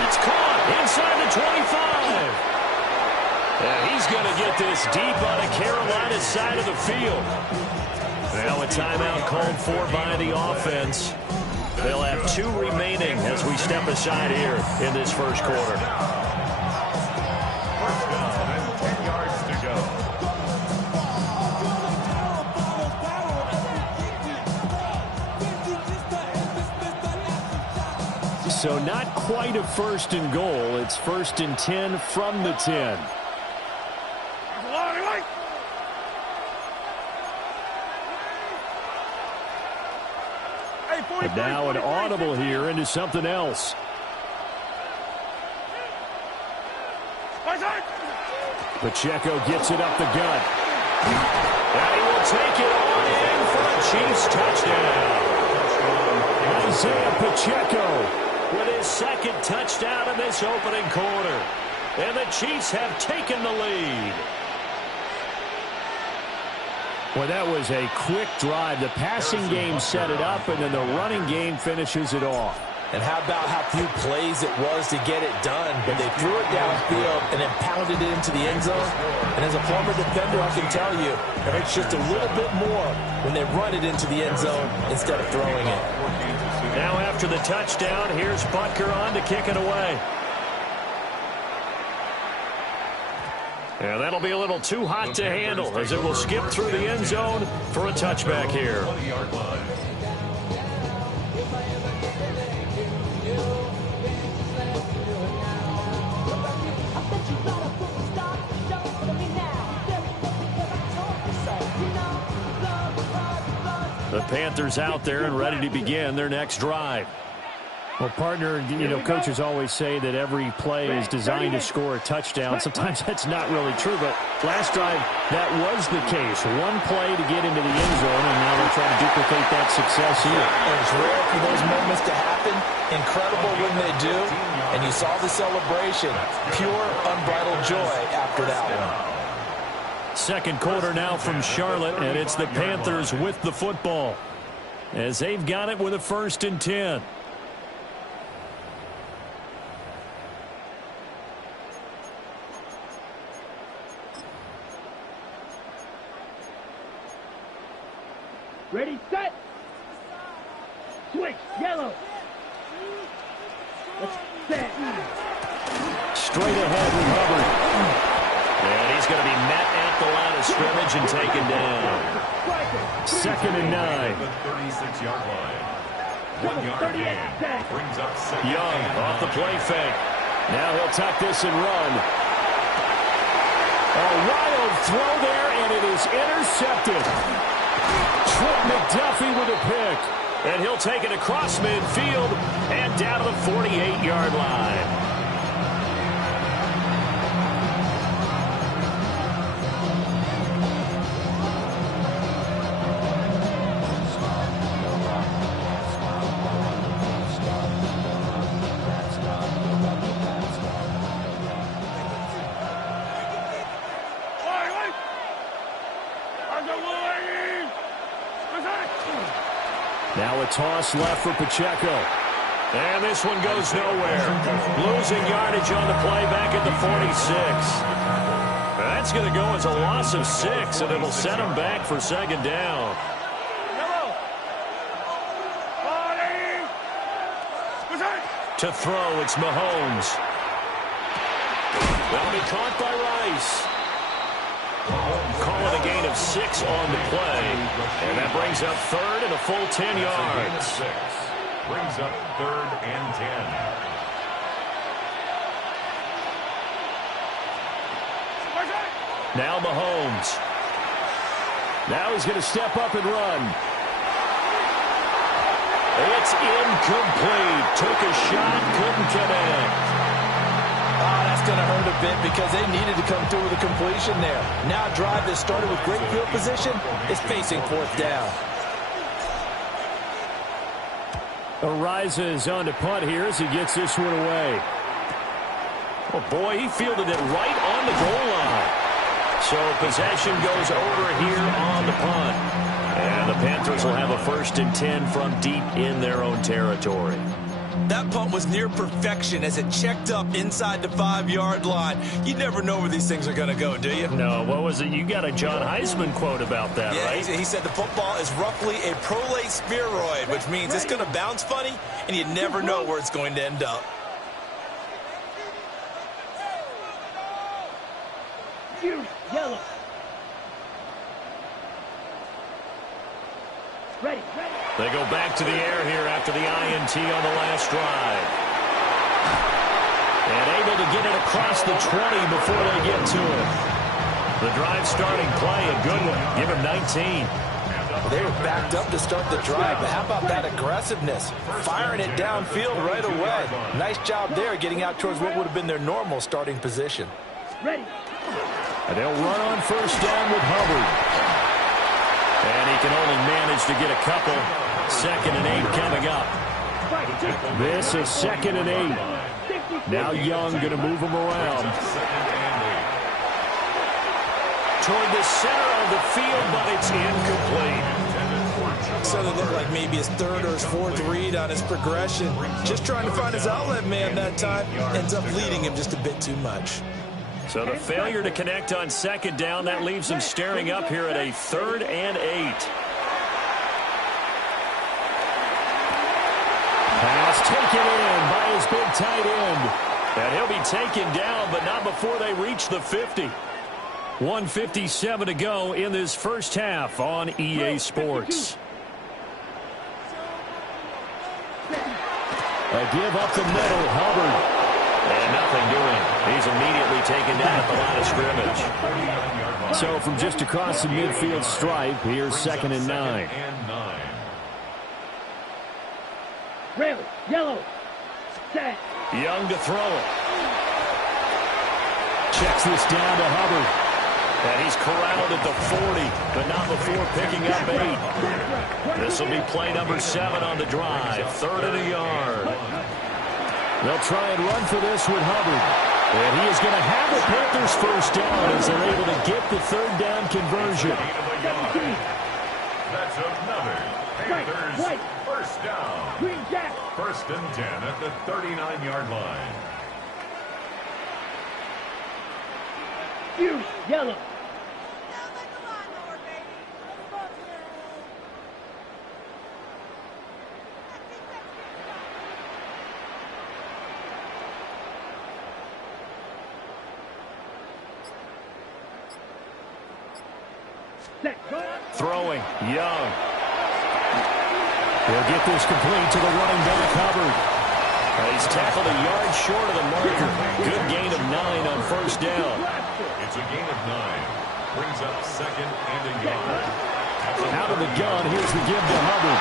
It's caught inside the 25. And he's going to get this deep on a Carolina side of the field. Now a timeout called for by the offense. They'll have 2 remaining as we step aside here in this first quarter. First down and 10 yards to go. So not quite a first and goal. It's first and 10 from the 10. But now an audible here into something else. Pacheco gets it up the gut. And he will take it on in for a Chiefs touchdown. Isaiah Pacheco with his second touchdown in this opening quarter. And the Chiefs have taken the lead. Well, that was a quick drive. The passing game set it up, and then the running game finishes it off. And how about how few plays it was to get it done, but they threw it downfield and then pounded it into the end zone. And as a former defender, I can tell you, it hurts just a little bit more when they run it into the end zone instead of throwing it. Now after the touchdown, here's Butker on to kick it away. And that'll be a little too hot to handle as it will skip through the end zone for a touchback here. The Panthers out there and ready to begin their next drive. Well, partner, coaches always say that every play is designed to score a touchdown. Sometimes that's not really true, but last drive, that was the case. One play to get into the end zone, and now they're trying to duplicate that success here. And it's rare for those moments to happen. Incredible when they do. And you saw the celebration. Pure, unbridled joy after that one. Second quarter now from Charlotte, and it's the Panthers with the football as they've got it with a 1st and 10. Ready, set. Switch, yellow. Let's set. Straight ahead with Hubbard. And he's going to be met at the line of scrimmage and taken down. 2nd and 9. The 36-yard line. 1 yard gain. Brings up second. Young off the play fake. Now he'll tuck this and run. A wild throw there, and it is intercepted. Trent McDuffie with a pick. And he'll take it across midfield and down to the 48-yard line. Now a toss left for Pacheco. And this one goes nowhere. Losing yardage on the play back at the 46. That's going to go as a loss of 6, and it'll set him back for second down. To throw, it's Mahomes. That'll be caught by Rice. Call it a gain of 6 on the play. And that brings up third and a full 10 yards. Brings up third and 10. Now Mahomes. Now he's going to step up and run. It's incomplete. Took a shot, couldn't connect. Oh, that's going to hurt a bit because they needed to come through with a completion there. Now a drive that started with great field position is facing fourth down. Ariza is on to punt here as he gets this one away. Oh, boy, he fielded it right on the goal line. So possession goes over here on the punt. And the Panthers will have a 1st and 10 from deep in their own territory. That punt was near perfection as it checked up inside the 5-yard line. You never know where these things are going to go, do you? No, what was it? You got a John Heisman quote about that, right? He said the football is roughly a prolate spheroid, which means it's going to bounce funny, and you never know where it's going to end up. Yellow. Ready. They go back to the air here after the INT on the last drive. And able to get it across the 20 before they get to it. The drive starting play, a good one. Give him 19. They were backed up to start the drive, but how about that aggressiveness? Firing it downfield right away. Nice job there getting out towards what would have been their normal starting position. Ready. And they'll run on first down with Hubbard. And he can only manage to get a couple. 2nd and 8 coming up. This is 2nd and 8. Now Young going to move him around. Toward the center of the field, but it's incomplete. So it looked like maybe his 3rd or his 4th read on his progression. Just trying to find his outlet man that time. Ends up leading him just a bit too much. So the failure to connect on 2nd down, that leaves him staring up here at a 3rd and 8. Pass taken in by his big tight end. And he'll be taken down, but not before they reach the 50. 1:57 to go in this first half on EA Sports. A give up the middle, Hubbard. And nothing doing. He's immediately taken down at the line of scrimmage. So from just across the midfield stripe, here's 2nd and 9. Rail. Yellow. Set. Young to throw it. Checks this down to Hubbard. And he's corralled at the 40, but not before picking up 8. This will be play number 7 on the drive. 3rd and a yard. They'll try and run for this with Hubbard. And he is going to have the Panthers first down as they're able to get the 3rd down conversion. That's another Panthers first down. Green Jack. 1st and 10 at the 39-yard line. Yellow. Throwing, Young. He'll get this complete to the running back, Hubbard. He's tackled a yard short of the marker. Good gain of 9 on first down. It's a gain of 9. Brings up 2nd and a yard. Out of the gun, here's the give to Hubbard.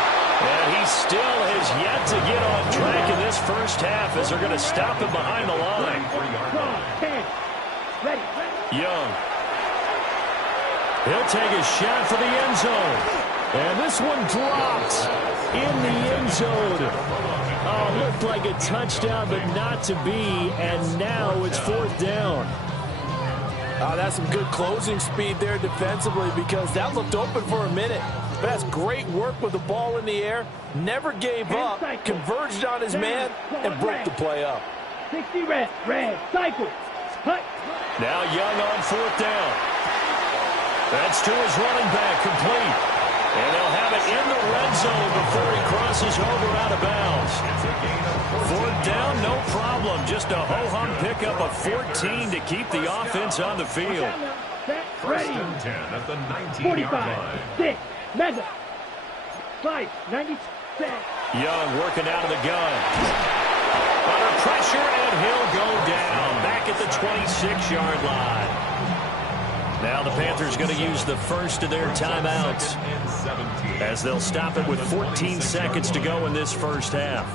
And he still has yet to get on track in this first half as they're going to stop him behind the line. Young. He'll take a shot for the end zone. And this one drops in the end zone. Oh, looked like a touchdown, but not to be. And now it's 4th down. Oh, that's some good closing speed there defensively because that looked open for a minute. but has great work with the ball in the air, never gave up, converged on his man, and broke the play up. 60 red, cycle. Hut. Now Young on 4th down. That's to his running back, complete. And they'll have it in the red zone before he crosses over out of bounds. 4th down, no problem. Just a ho-hum pickup of 14 to keep the offense on the field. First and 10 at the 19-yard 45, line. 6, mega. 5, 96. Young working out of the gun. Under pressure, and he'll go down. Back at the 26-yard line. Now the Panthers going to use the first of their timeouts as they'll stop it with 14 seconds to go in this first half.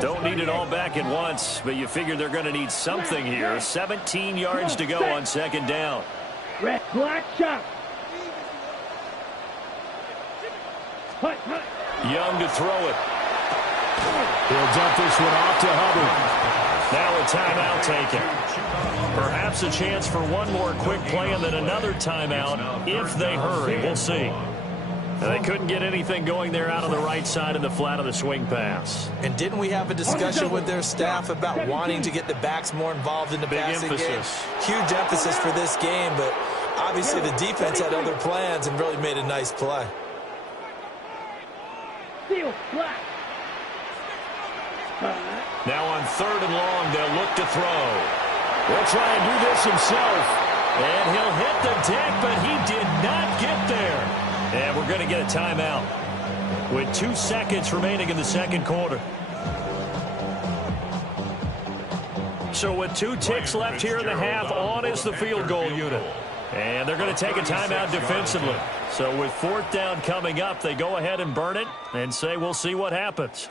Don't need it all back at once, but you figure they're going to need something here. 17 yards to go on 2nd down. Red, black shot. Hut. Young to throw it. He'll dump this one off to Hubbard. Now a timeout taken. Perhaps a chance for one more quick play and then another timeout if they hurry. We'll see. They couldn't get anything going there out on the right side of the flat of the swing pass. And didn't we have a discussion with their staff about wanting to get the backs more involved in the passing game? Huge emphasis for this game, but obviously the defense had other plans and really made a nice play. Steel, black. Now on 3rd and long, they'll look to throw. He'll try and do this himself. And he'll hit the deck, but he did not get there. And we're going to get a timeout with 2 seconds remaining in the 2nd quarter. So with 2 ticks left here in the half, on is the field goal unit. And they're going to take a timeout defensively. So with 4th down coming up, they go ahead and burn it and say we'll see what happens.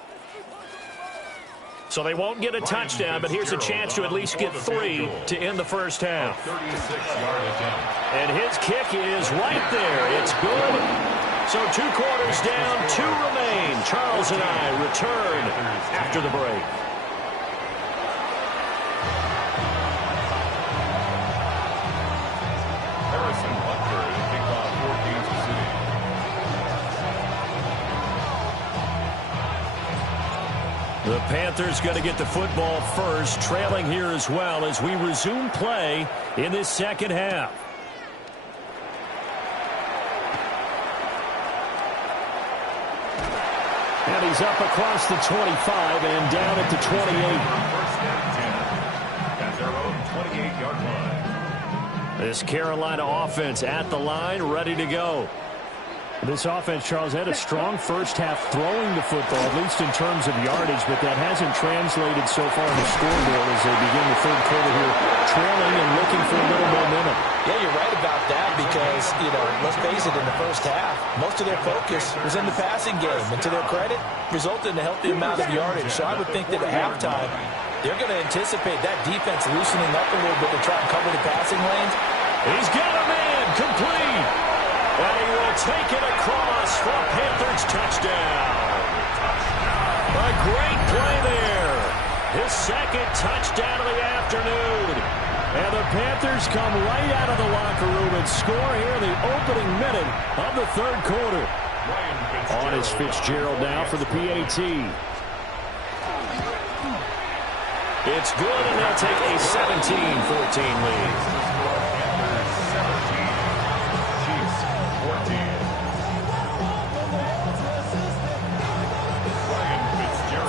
So they won't get a touchdown, but here's a chance to at least get 3 to end the first half. And his kick is right there. It's good. So 2 quarters down, 2 remain. Charles and I return after the break. The Panthers going to get the football first, trailing here as well as we resume play in this 2nd half. And he's up across the 25 and down at the 28. First and 10 at their own 28-yard line. This Carolina offense at the line, ready to go. This offense, Charles, had a strong first half throwing the football, at least in terms of yardage, but that hasn't translated so far in the scoreboard as they begin the 3rd quarter here, trailing and looking for a little momentum. Yeah, you're right about that because, let's face it, in the first half, most of their focus was in the passing game, and to their credit, resulted in a healthy amount of yardage. So I would think that at halftime, they're going to anticipate that defense loosening up a little bit to try and cover the passing lanes. He's got a man, complete. And he will take it across for a Panthers touchdown. A great play there. His 2nd touchdown of the afternoon. And the Panthers come right out of the locker room and score here in the opening minute of the 3rd quarter. On is Fitzgerald now for the PAT. It's good, and they'll take a 17-14 lead.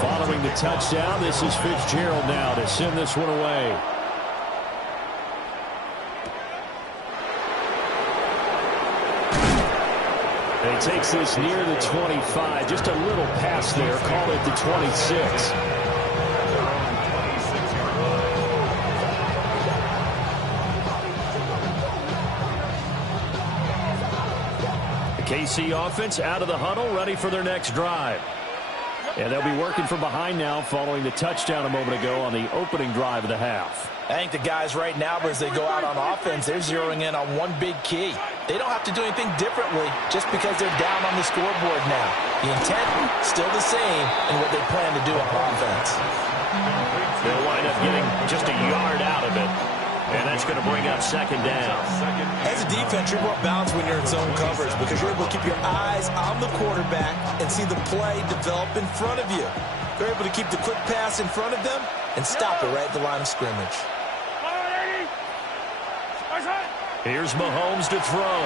Following the touchdown, this is Fitzgerald now to send this one away. And he takes this near the 25. Just a little pass there. Call it the 26. The KC offense out of the huddle, ready for their next drive. And they'll be working from behind now following the touchdown a moment ago on the opening drive of the half. I think the guys right now, as they go out on offense, they're zeroing in on one big key. They don't have to do anything differently just because they're down on the scoreboard now. The intent still the same in what they plan to do on offense. They'll wind up getting just a yard out of it. And that's going to bring up second down. As a defense, you're more balanced when you're in zone coverage because you're able to keep your eyes on the quarterback and see the play develop in front of you. You're able to keep the quick pass in front of them and stop it right at the line of scrimmage. Here's Mahomes to throw.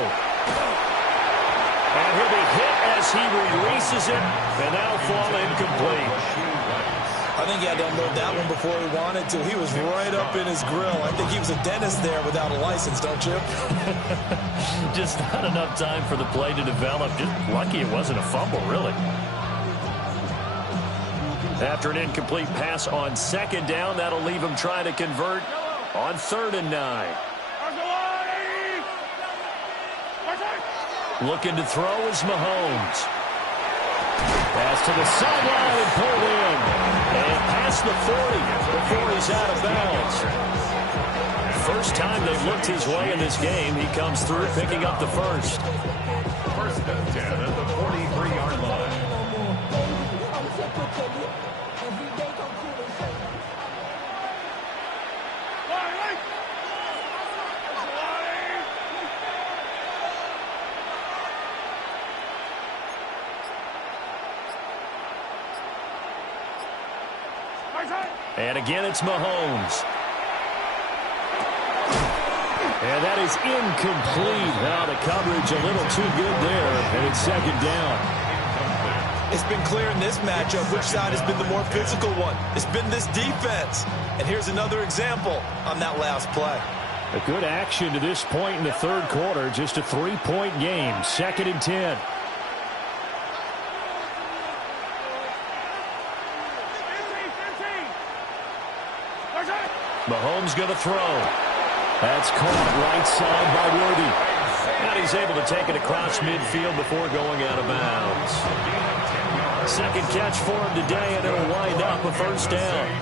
And he'll be hit as he releases it, and that'll fall incomplete. I think he had to unload that one before he wanted to. He was right up in his grill. I think he was a dentist there without a license, don't you? Just not enough time for the play to develop. Just lucky it wasn't a fumble, really. After an incomplete pass on second down, that'll leave him trying to convert on 3rd and 9. Looking to throw is Mahomes. Pass to the sideline and pulled in. And past the 40 before he's out of bounds. First time they've looked his way in this game, he comes through picking up the first. First and 10 at the 43-yard line. And again, it's Mahomes. And that is incomplete. Now the coverage a little too good there, and it's second down. It's been clear in this matchup which side has been the more physical one. It's been this defense. And here's another example on that last play. A good action to this point in the third quarter. Just a 3-point game. 2nd and 10. Mahomes going to throw. That's caught right side by Worthy. And he's able to take it across midfield before going out of bounds. Second catch for him today, and it'll wind up a first down.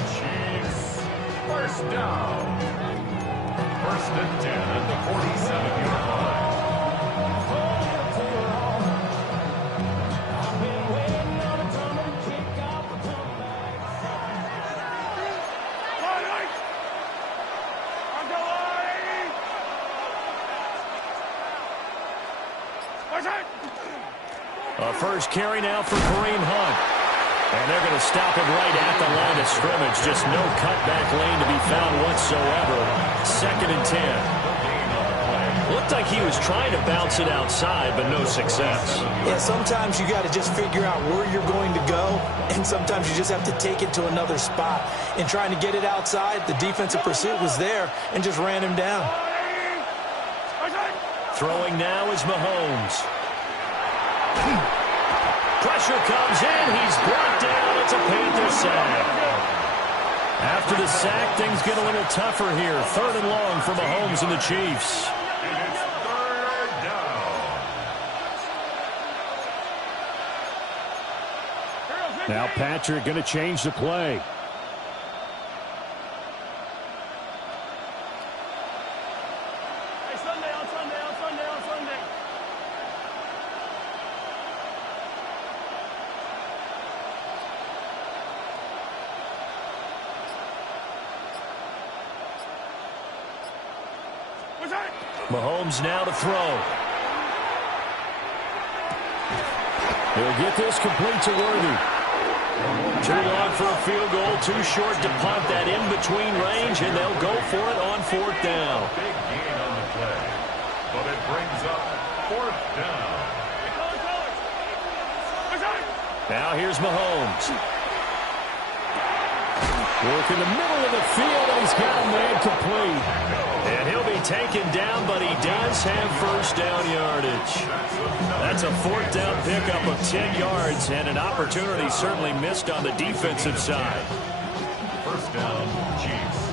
First down. 1st and 10 at the 47-yard line. A first carry now for Kareem Hunt. And they're going to stop him right at the line of scrimmage. Just no cutback lane to be found whatsoever. 2nd and 10. Looked like he was trying to bounce it outside, but no success. Yeah, sometimes you got to just figure out where you're going to go, and sometimes you just have to take it to another spot. In trying to get it outside, the defensive pursuit was there and just ran him down. Throwing now is Mahomes. Pressure comes in. He's brought down. It's a Panther sack. After the sack, things get a little tougher here. 3rd and long for Mahomes and the Chiefs. And it's 3rd down. Now Patrick going to change the play. Mahomes now to throw. He'll get this complete to Worthy. Too long for a field goal, too short to punt that in-between range, and they'll go for it on 4th down. Big gain on the play, but it brings up 4th down. Now here's Mahomes. Work in the middle of the field, and he's got a man complete. And he'll be taken down, but he does have first down yardage. That's a 4th down pickup of 10 yards, and an opportunity certainly missed on the defensive side. First down, Chiefs.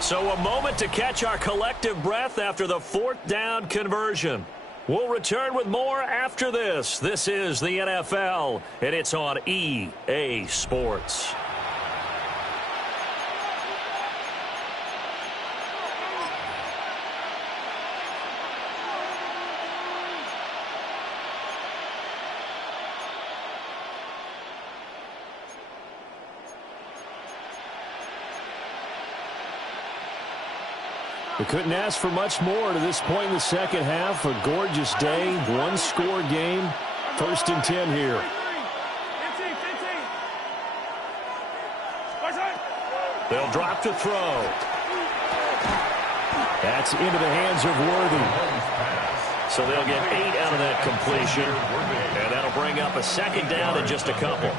So a moment to catch our collective breath after the 4th down conversion. We'll return with more after this. This is the NFL, and it's on EA Sports. We couldn't ask for much more to this point in the second half. A gorgeous day, one-score game. 1st and 10 here. They'll drop to throw. That's into the hands of Worthy. So they'll get 8 out of that completion. And that'll bring up a 2nd down and just a couple.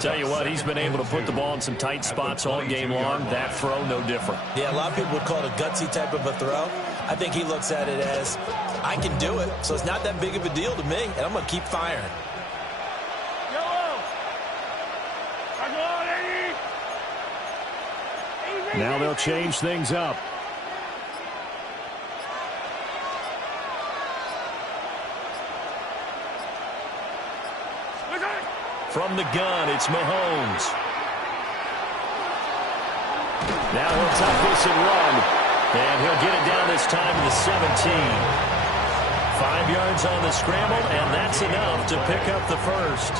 Tell you what, he's been able to put the ball in some tight spots all game long. That throw, no different. Yeah, a lot of people would call it a gutsy type of a throw. I think he looks at it as, I can do it, so it's not that big of a deal to me, and I'm going to keep firing. Now they'll change things up. From the gun, it's Mahomes. Now he'll tuck this and run. And he'll get it down this time to the 17. 5 yards on the scramble, and that's enough to pick up the first.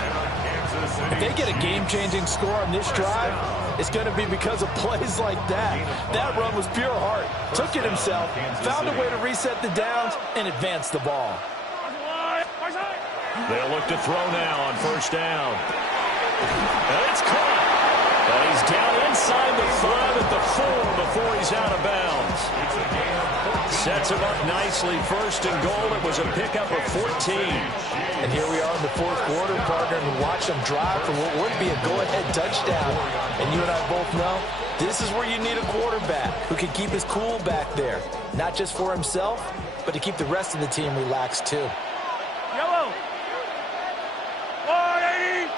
If they get a game-changing score on this drive, it's going to be because of plays like that. That run was pure heart. Took it himself, found a way to reset the downs, and advance the ball. They'll look to throw now on 1st down. And it's caught. And he's down inside the 5 at the 4 before he's out of bounds. Sets him up nicely. 1st and goal. It was a pickup of 14. And here we are in the 4th quarter, partner, and watch them drive for what would be a go-ahead touchdown. And you and I both know this is where you need a quarterback who can keep his cool back there. Not just for himself, but to keep the rest of the team relaxed too. Yellow. 180.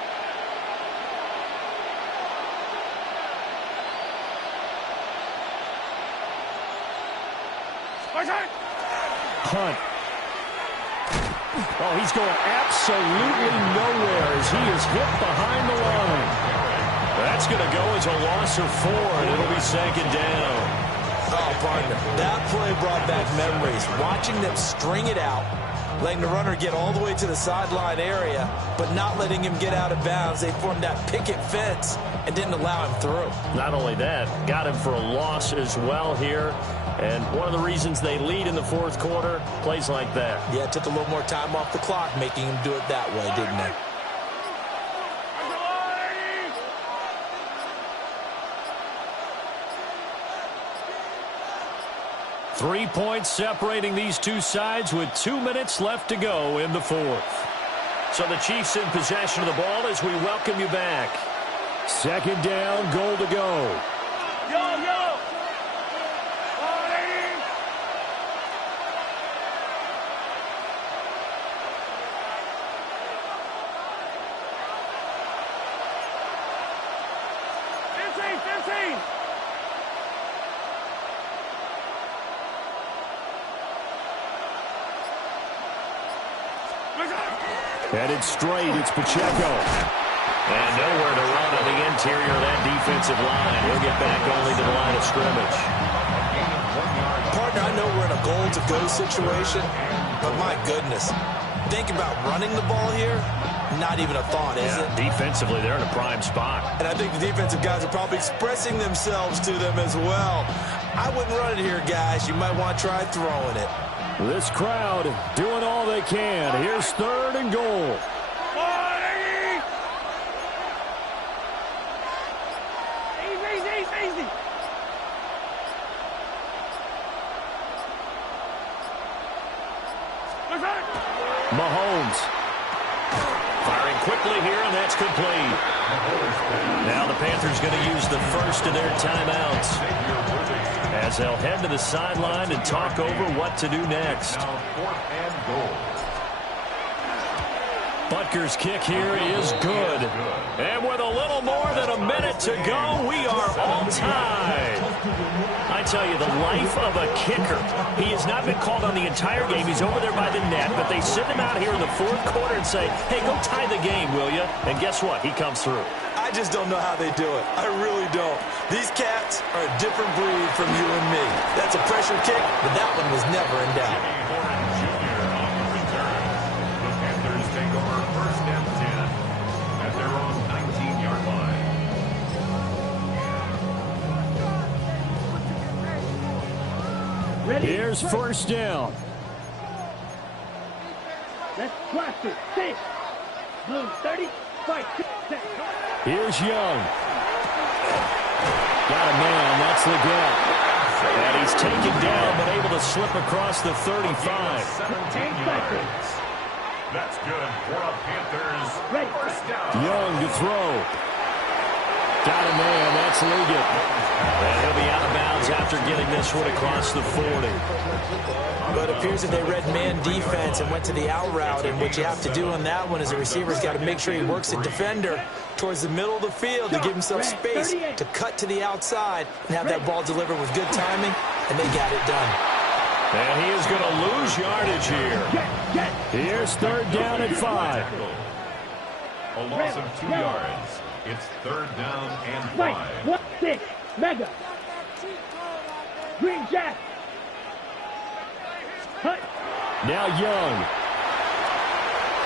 Hunt. Oh, he's going absolutely nowhere as he is hit behind the line. That's going to go as a loss of 4, and it'll be 2nd down. Oh, partner, that play brought back memories. Watching them string it out, letting the runner get all the way to the sideline area, but not letting him get out of bounds. They formed that picket fence and didn't allow him through. Not only that, got him for a loss as well here. And one of the reasons they lead in the 4th quarter, plays like that. Yeah, it took a little more time off the clock, making him do it that way, didn't it? Three points separating these two sides with 2 minutes left to go in the 4th. So the Chiefs in possession of the ball as we welcome you back. 2nd down, goal to go. Yo. 15. Headed straight, it's Pacheco. And nowhere to run on the interior of that defensive line. He'll get back only to the line of scrimmage. Partner, I know we're in a goal-to-go situation, but my goodness, think about running the ball here. Not even a thought, is it? Defensively, they're in a prime spot. And I think the defensive guys are probably expressing themselves to them as well. I wouldn't run it here, guys. You might want to try throwing it. This crowd doing all they can. Here's 3rd and goal. 180. Easy. Mahomes. Firing quickly here, and that's complete. Now the Panthers going to use the first of their timeouts as they'll head to the sideline and talk over what to do next. Butker's kick here is good. And with a little more than a minute to go, we are all tied. I tell you, the life of a kicker. He has not been called on the entire game. He's over there by the net, but they send him out here in the 4th quarter and say, hey, go tie the game, will you? And guess what? He comes through. I just don't know how they do it. I really don't. These cats are a different breed from you and me. That's a pressure kick, but that one was never in doubt. Here's first down. Let's blast it. 6. Blue 30. Fight. Here's Young. Got a man. That's the gap. And he's taken down, but able to slip across the 35. 17 yards. That's good for a Panthers first down. Young to throw. Got a man. That's Liggett. And he'll be out of bounds after getting this one across the 40. But it appears that they read man defense and went to the out route. And what you have to do on that one is the receiver's got to make sure he works the defender towards the middle of the field to give himself space to cut to the outside and have that ball delivered with good timing, and they got it done. And he is going to lose yardage here. Here's third down at 5. A loss of 2 yards. It's third down and 5. 1-6. Mega. Green Jack. Hut. Now Young.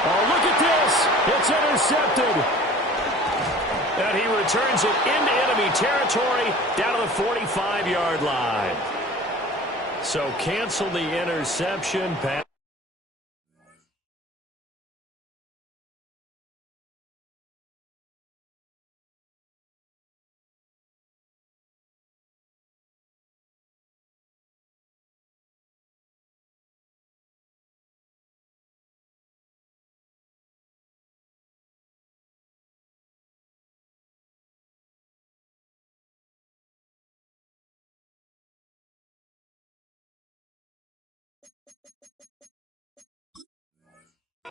Oh, look at this. It's intercepted. And he returns it into enemy territory down to the 45-yard line. So cancel the interception.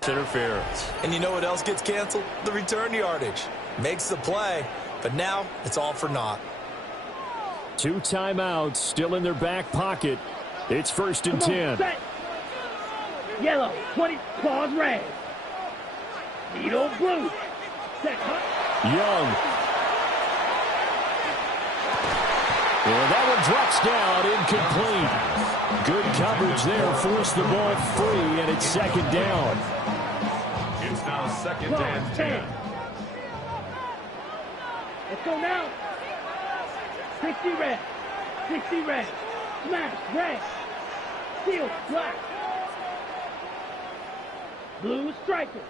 Interference. And you know what else gets canceled? The return yardage. Makes the play, but now it's all for naught. 2 timeouts still in their back pocket. It's first and 10. Set. Yellow. 20. Claws red. Needle blue. Set. Hut. Young. And that one drops down, incomplete. Good coverage there, forced the ball free, and it's second down. It's now second and 10. Let's go now. 60 red. 60 red. Smash red. Steel black. Blue striker.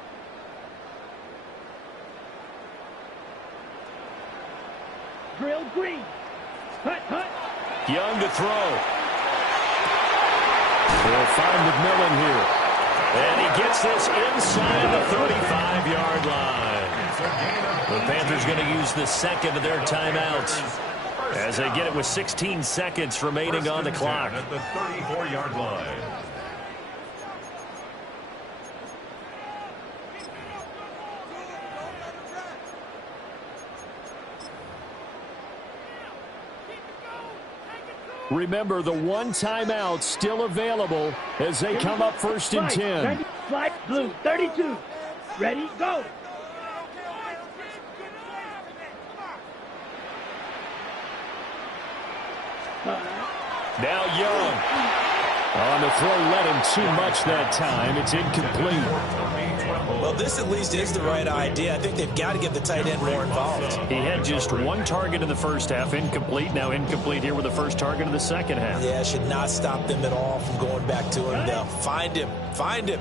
Drill green. Hut, hut. Young to throw. They'll find McMillan here. And he gets this inside the 35-yard line. The Panthers going to use the second of their timeouts as they get it with 16 seconds remaining on the clock. At the 34-yard line. Remember, the one timeout still available as they come up first and 10. Slide blue, 32. Ready, go. Now Young. On the throw, led him too much that time. It's incomplete. Well, this at least is the right idea. I think they've got to get the tight end more involved. He had just one target in the first half, incomplete. Now incomplete here with the first target of the second half. Yeah, should not stop them at all from going back to him. They'll find him. Find him.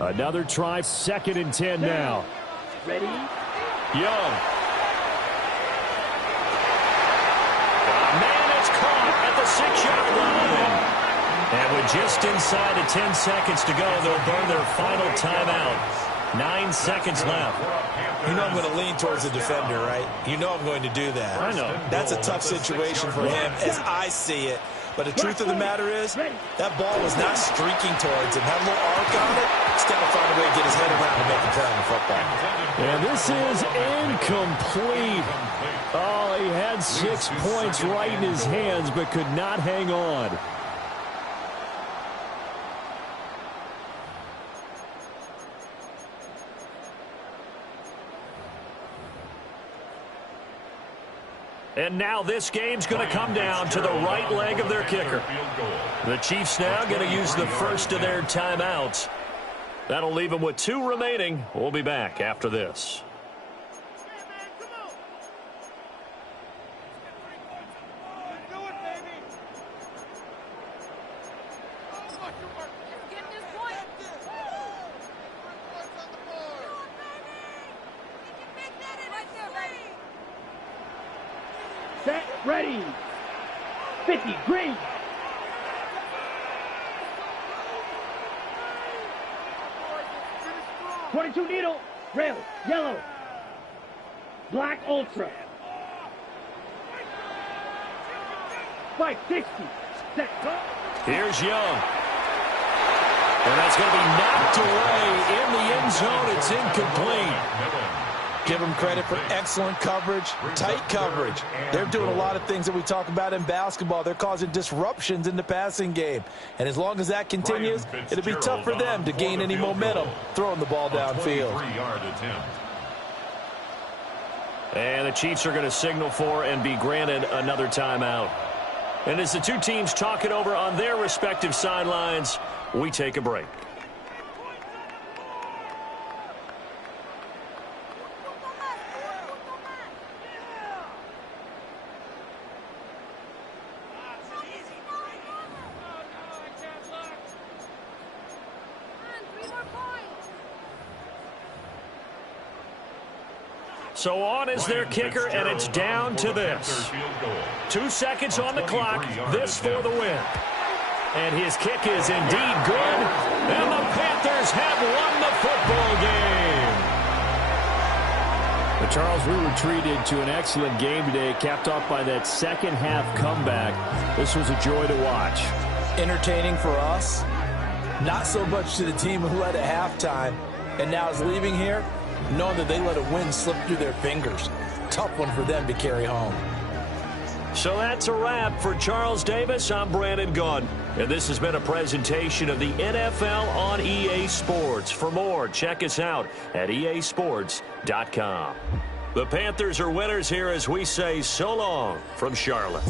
Another try, second and 10 now. Ready? Young. Man, it's caught at the 6-yard line. And with just inside of 10 seconds to go, they'll burn their final timeout. 9 seconds left. You know I'm going to lean towards the defender, right? You know I'm going to do that. I know. That's a tough situation for him as I see it. But the truth of the matter is, that ball was not streaking towards him. Had a little arc on it. He's got to find a way to get his head around and make a play on the football. And this is incomplete. Oh, he had 6 points right in his hands, but could not hang on. And now this game's going to come down to the right leg of their kicker. The Chiefs now going to use the first of their timeouts. That'll leave them with 2 remaining. We'll be back after this. Set, ready. 50, green. .22 needle, rail, yellow. Black ultra. 560. Set, go. Here's Young. And that's going to be knocked away in the end zone. It's incomplete. Give them credit for excellent coverage, tight coverage. They're doing a lot of things that we talk about in basketball. They're causing disruptions in the passing game. And as long as that continues, it'll be tough for them to gain any momentum throwing the ball downfield. And the Chiefs are going to signal for and be granted another timeout. And as the two teams talk it over on their respective sidelines, we take a break. So on is their kicker, and it's down to this. 2 seconds on the clock. This for the win. And his kick is indeed good. And the Panthers have won the football game. But Charles, we were treated to an excellent game today, capped off by that second half comeback. This was a joy to watch. Entertaining for us. Not so much to the team who led at halftime and now is leaving here, knowing that they let a win slip through their fingers. Tough one for them to carry home. So that's a wrap for Charles Davis. I'm Brandon Gunn. And this has been a presentation of the NFL on EA Sports. For more, check us out at easports.com. The Panthers are winners here as we say so long from Charlotte.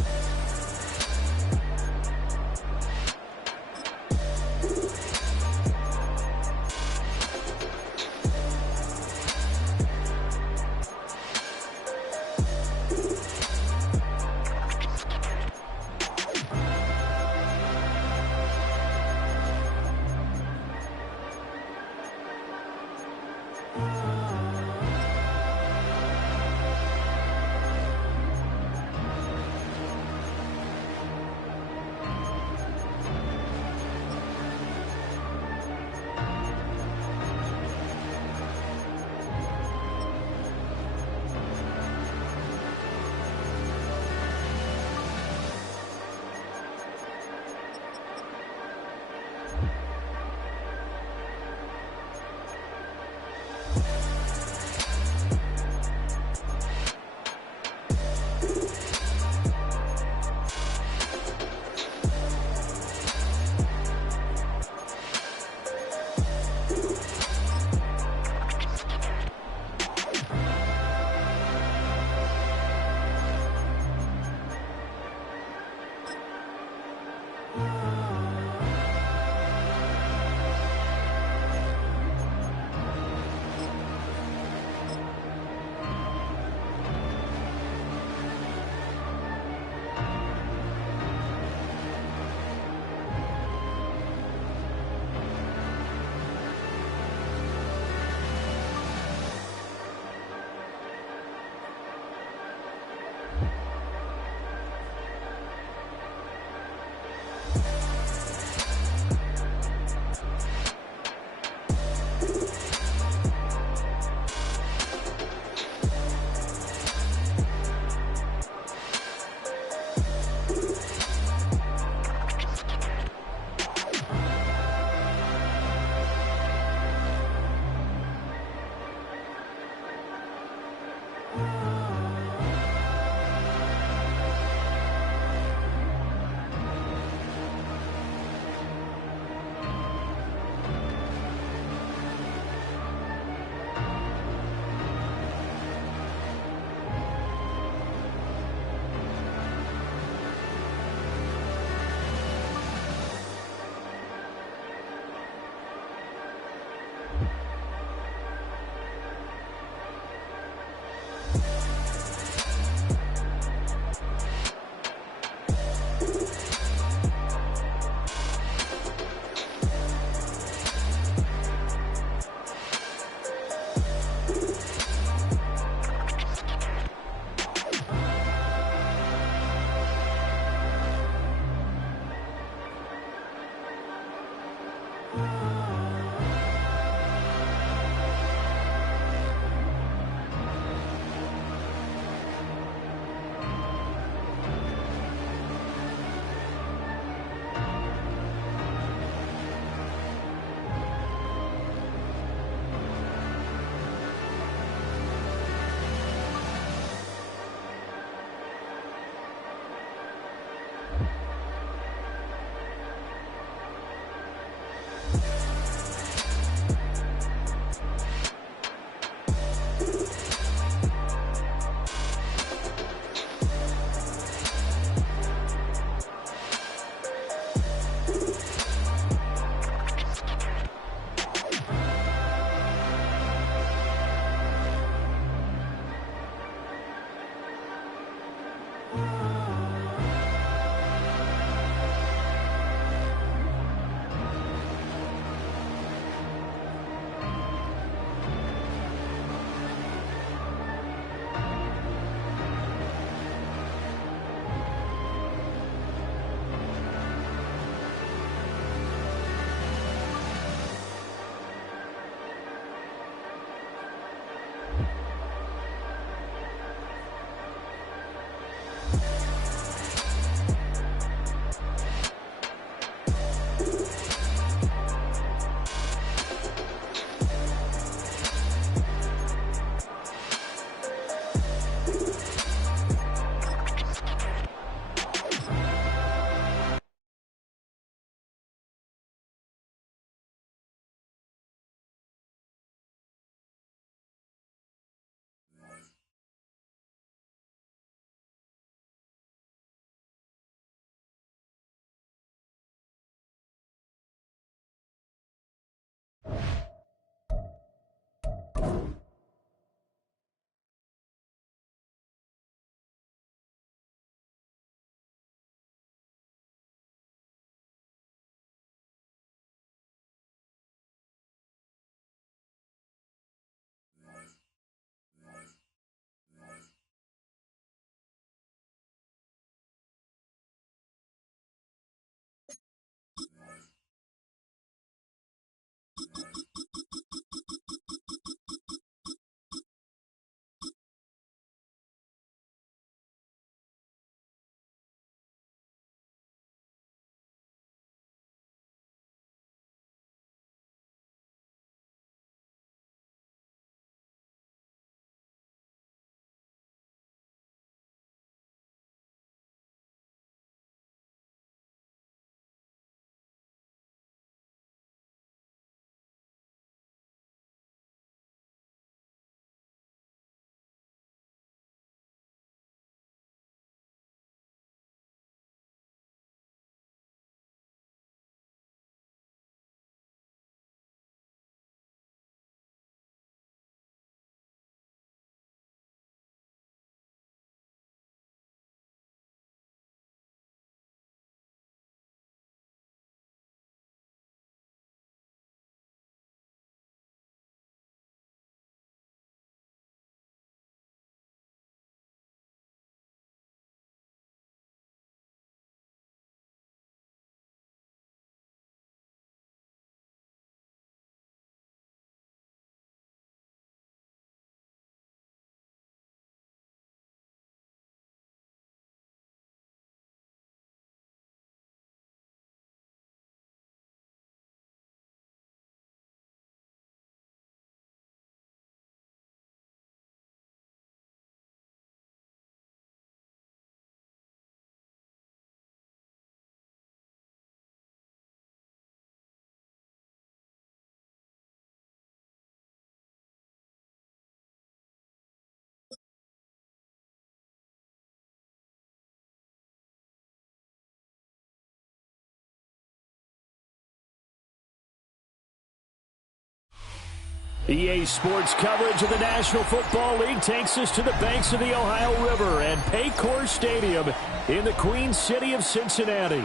EA Sports coverage of the National Football League takes us to the banks of the Ohio River and Paycor Stadium in the Queen City of Cincinnati.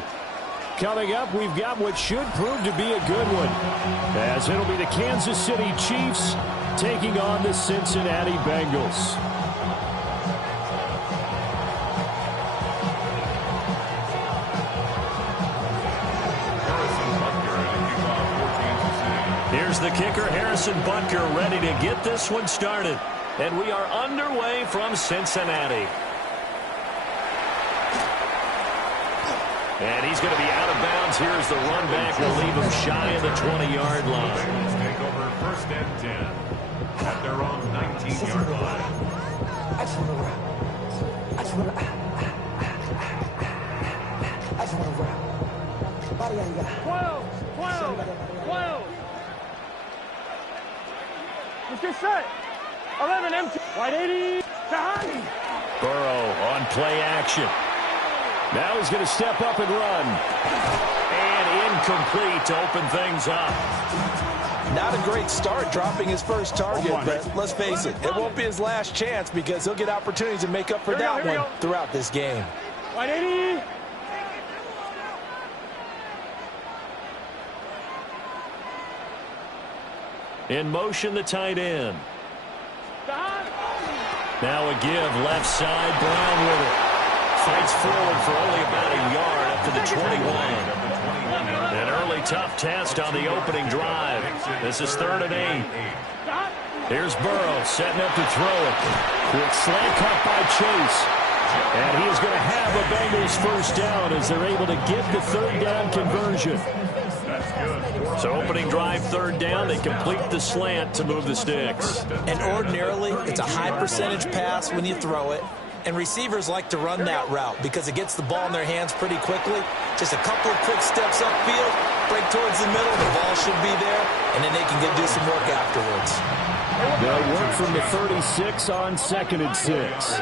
Coming up, we've got what should prove to be a good one, as it'll be the Kansas City Chiefs taking on the Cincinnati Bengals. Here's the kicker, Harrison Butker, ready to get this one started. And we are underway from Cincinnati. And he's going to be out of bounds. Here's the run back. Will leave him shy of the 20-yard line. Take over 1st and 10 at their own 19-yard line. 12. Let's get set. 11 empty. Wide 80. Behind. Burrow on play action. Now he's going to step up and run. And incomplete to open things up. Not a great start dropping his first target, but let's face it, it won't be his last chance because he'll get opportunities to make up for that one throughout this game. Wide 80. In motion, the tight end. Now a give, left side, Brown with it. Fights forward for only about a yard up to the 21. An early tough test on the opening drive. This is 3rd and 8. Here's Burrow setting up to throw it. Quick slant cut by Chase. And he is going to have a Bengals first down as they're able to get the 3rd down conversion. So opening drive, 3rd down, they complete the slant to move the sticks. And ordinarily, it's a high percentage pass when you throw it. And receivers like to run that route because it gets the ball in their hands pretty quickly. Just a couple of quick steps upfield, break towards the middle, the ball should be there, and then they can do some work afterwards. They'll work from the 36 on 2nd and 6.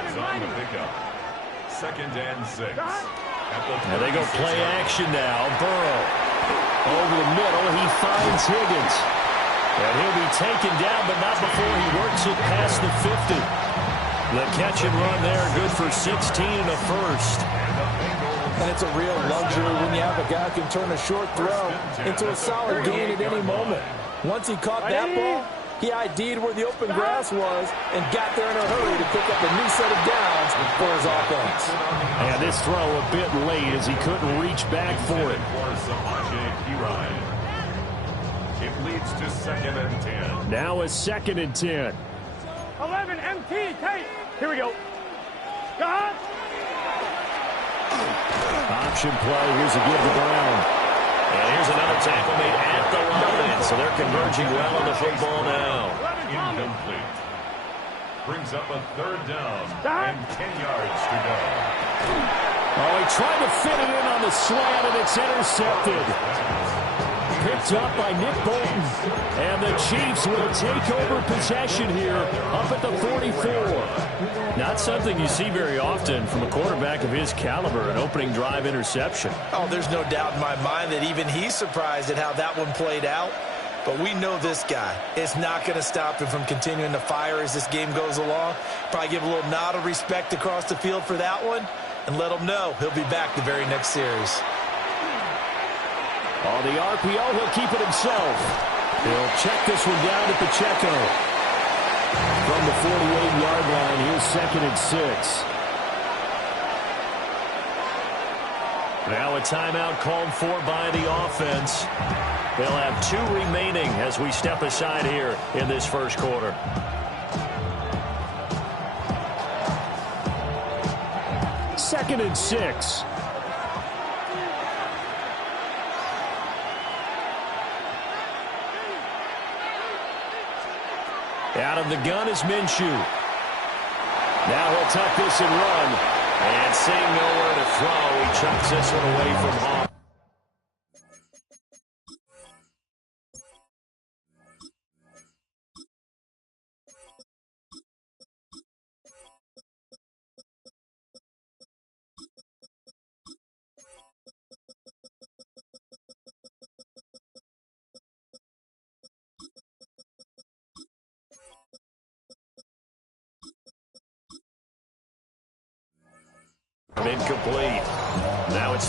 2nd and 6. Now they go play action now. Burrow over the middle. He finds Higgins. And he'll be taken down, but not before he works it past the 50. The catch and run there, good for 16 and a first. And it's a real luxury when you have a guy who can turn a short throw into a solid gain at any moment. Once he caught that ball, he ID'd where the open grass was and got there in a hurry to pick up a new set of downs for his offense. And this throw a bit late as he couldn't reach back for it. It leads to 2nd and 10. Now a 2nd and 10. 11 MT. Tight. Here we go. God. Option play. Here's a give to Brown. And here's another tackle made at the line. So they're converging well on the football now. Incomplete. Brings up a 3rd down and 10 yards to go. Oh, he tried to fit it in on the slant, and it's intercepted. Picked up by Nick Bolton. And the Chiefs will take over possession here up at the 44. Not something you see very often from a quarterback of his caliber, an opening drive interception. Oh, there's no doubt in my mind that even he's surprised at how that one played out. But we know this guy. It's not going to stop him from continuing to fire as this game goes along. Probably give a little nod of respect across the field for that one and let him know he'll be back the very next series. On the RPO, he'll keep it himself. He'll check this one down to Pacheco. From the 48-yard line, here's 2nd and 6. Now a timeout called for by the offense. They'll have 2 remaining as we step aside here in this first quarter. Second and 6. Out of the gun is Minshew. Now he'll tuck this and run. And seeing nowhere to throw, he chucks this one away from home.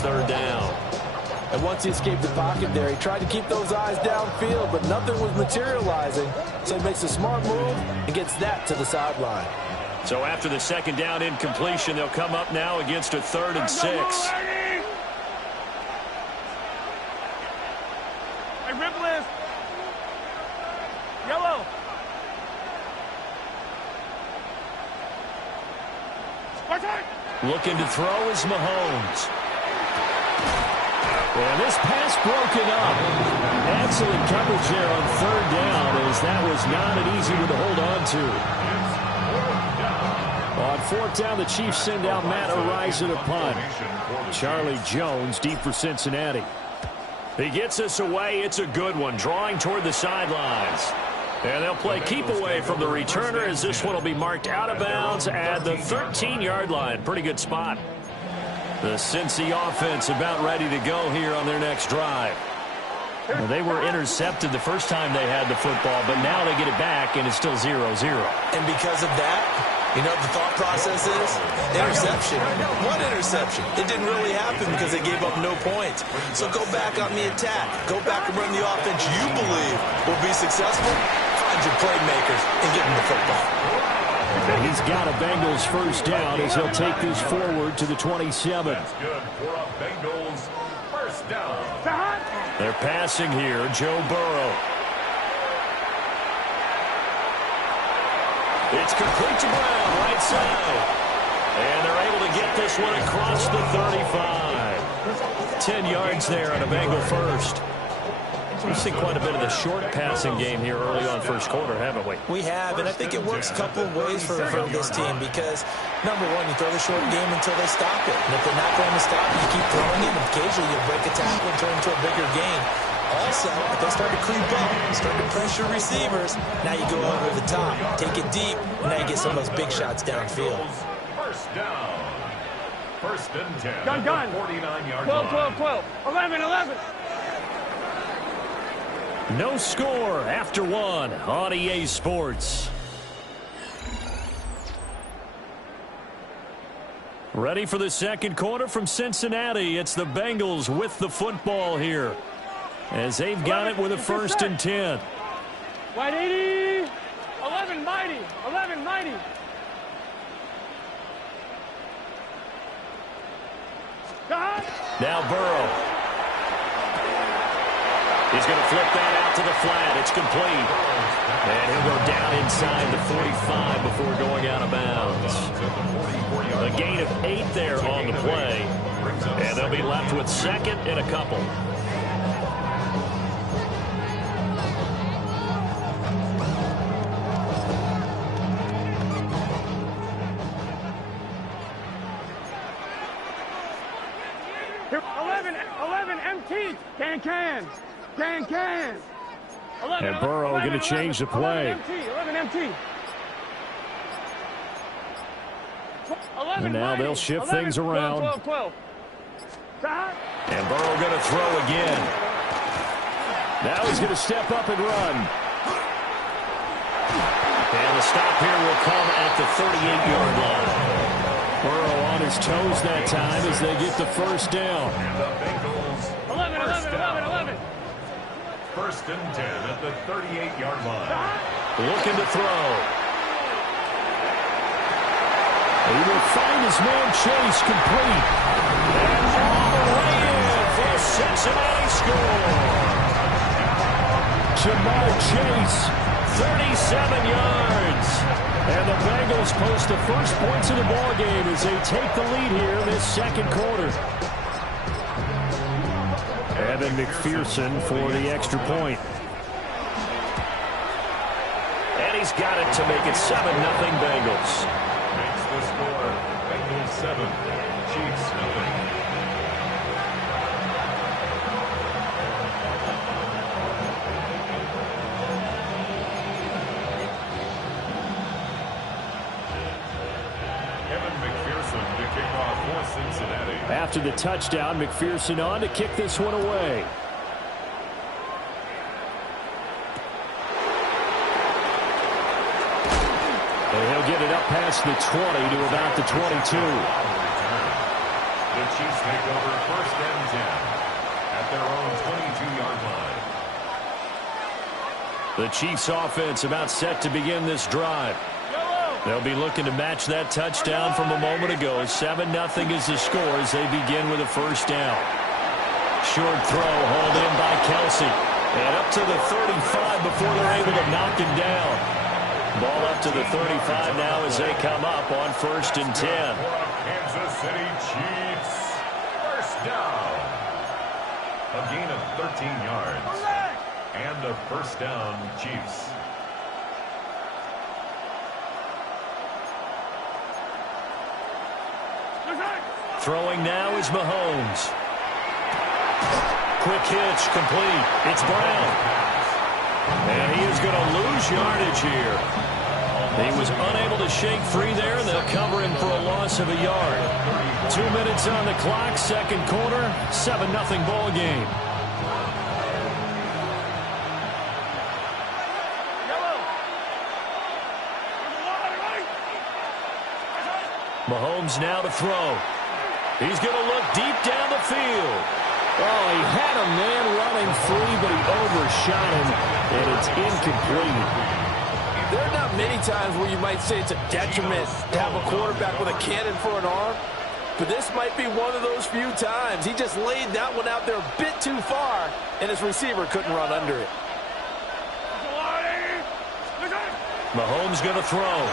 third down. And once he escaped the pocket there, he tried to keep those eyes downfield, but nothing was materializing. So he makes a smart move and gets that to the sideline. So after the second down incompletion, they'll come up now against a 3rd and 6. Hey, rip list. Yellow. Looking to throw is Mahomes. And this pass broken up. Excellent coverage there on 3rd down, as that was not an easy one to hold on to. On 4th down, the Chiefs send out Matt Ariza to punt. Charlie Jones deep for Cincinnati. He gets us away. It's a good one, drawing toward the sidelines. And they'll play keep away from the returner, as this one will be marked out of bounds at the 13-yard line. Pretty good spot. The Cincy offense about ready to go here on their next drive. Well, they were intercepted the first time they had the football, but now they get it back, and it's still 0-0. And because of that, you know what the thought process is? Interception. What interception? It didn't really happen because they gave up no points. So go back on the attack. Go back and run the offense you believe will be successful. Find your playmakers and give them the football. And he's got a Bengals first down as he'll take this forward to the 27. That's good for a Bengals first down. They're passing here, Joe Burrow. It's complete to Brown, right side. And they're able to get this one across the 35. 10 yards there on a Bengal first. We've seen quite a bit of the short passing game here early on first quarter, haven't we? We have, and I think it works a couple of ways for this team because, number one, you throw the short game until they stop it. And if they're not going to stop it, you keep throwing it, and occasionally you break a tackle and turn into a bigger gain. Also, if they start to creep up, start to pressure receivers, now you go over the top, take it deep, and now you get some of those big shots downfield. First down. First and 10. Gun. 49-yard 12, 11, 11. No score after one on EA Sports. Ready for the second quarter from Cincinnati. It's the Bengals with the football here, as they've got it with a 1st and 10. White 80. 11, mighty. 11, mighty. Now Burrow. He's going to flip that out to the flat. It's complete. And he'll go down inside the 45 before going out of bounds. A gain of 8 there on the play. And they'll be left with 2nd and a couple. Here, 11, MT. Can. 11, And Burrow going to change the play. 11 MT. 11, And now they'll shift things around. 12. And Burrow going to throw again. Now he's going to step up and run. And the stop here will come at the 38-yard line. Burrow on his toes that time as they get the first down. And the Bengals 11. First and 10 at the 38-yard line. Looking to throw. He will find his man Chase complete. And all the way in for a Cincinnati score. Jamar Chase, 37 yards. and the Bengals post the first points of the ballgame as they take the lead here in this second quarter. Evan McPherson for the extra point. And he's got it to make it 7-0 Bengals. Makes the score. Bengals 7, Chiefs 0. After the touchdown, McPherson on to kick this one away. And he'll get it up past the 20 to about the 22. The Chiefs take over 1st and 10 at their own 22-yard line. The Chiefs offense about set to begin this drive. They'll be looking to match that touchdown from a moment ago. 7-0 is the score as they begin with a 1st down. Short throw hauled in by Kelsey. And up to the 35 before they're able to knock him down. Ball up to the 35 now as they come up on 1st and 10. Kansas City Chiefs. 1st down. A gain of 13 yards. And a 1st down, Chiefs. Throwing now is Mahomes. Quick hitch, complete. It's Brown. And he is going to lose yardage here. He was unable to shake free there, and they'll cover him for a loss of a yard. 2 minutes on the clock, 2nd quarter, 7-0 ball game. Mahomes now to throw. He's going to look deep down the field. Oh, he had a man running free, but he overshot him, and it's incomplete. There are not many times where you might say it's a detriment to have a quarterback with a cannon for an arm, but this might be one of those few times. He just laid that one out there a bit too far, and his receiver couldn't run under it. Mahomes going to throw.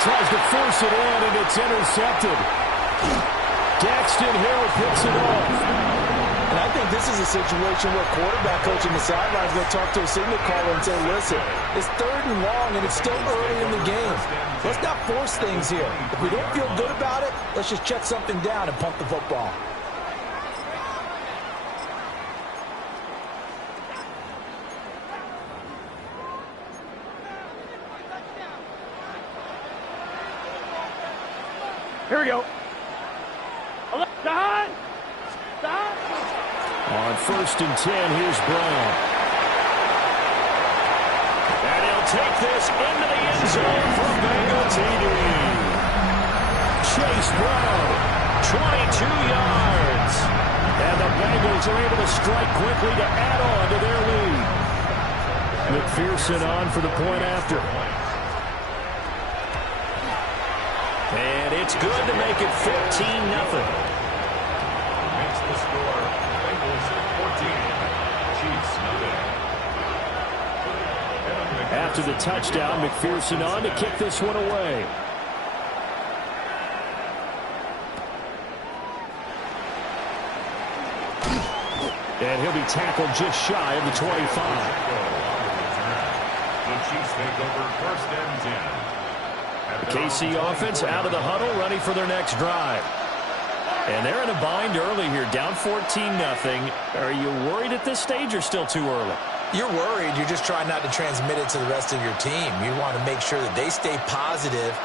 Tries to force it in, and it's intercepted. Daxton Hill picks it off. And I think this is a situation where quarterback coach in the sidelines will talk to a signal caller and say, listen, it's 3rd and long, and it's still early in the game. Let's not force things here. If we don't feel good about it, let's just check something down and pump the football. Here we go. On 1st and 10, here's Brown. And he'll take this into the end zone for Bengal TD. Chase Brown, 22 yards. And the Bengals are able to strike quickly to add on to their lead. McPherson on for the point after. And it's good to make it 15-0. Makes the score. Bengals 14. Chiefs nothing. After the touchdown, McPherson on to kick this one away. And he'll be tackled just shy of the 25. The Chiefs take over 1st and 10. The KC offense out of the huddle, ready for their next drive. And they're in a bind early here, down 14-0. Are you worried at this stage or still too early? You're worried. You're just trying not to transmit it to the rest of your team. You want to make sure that they stay positive,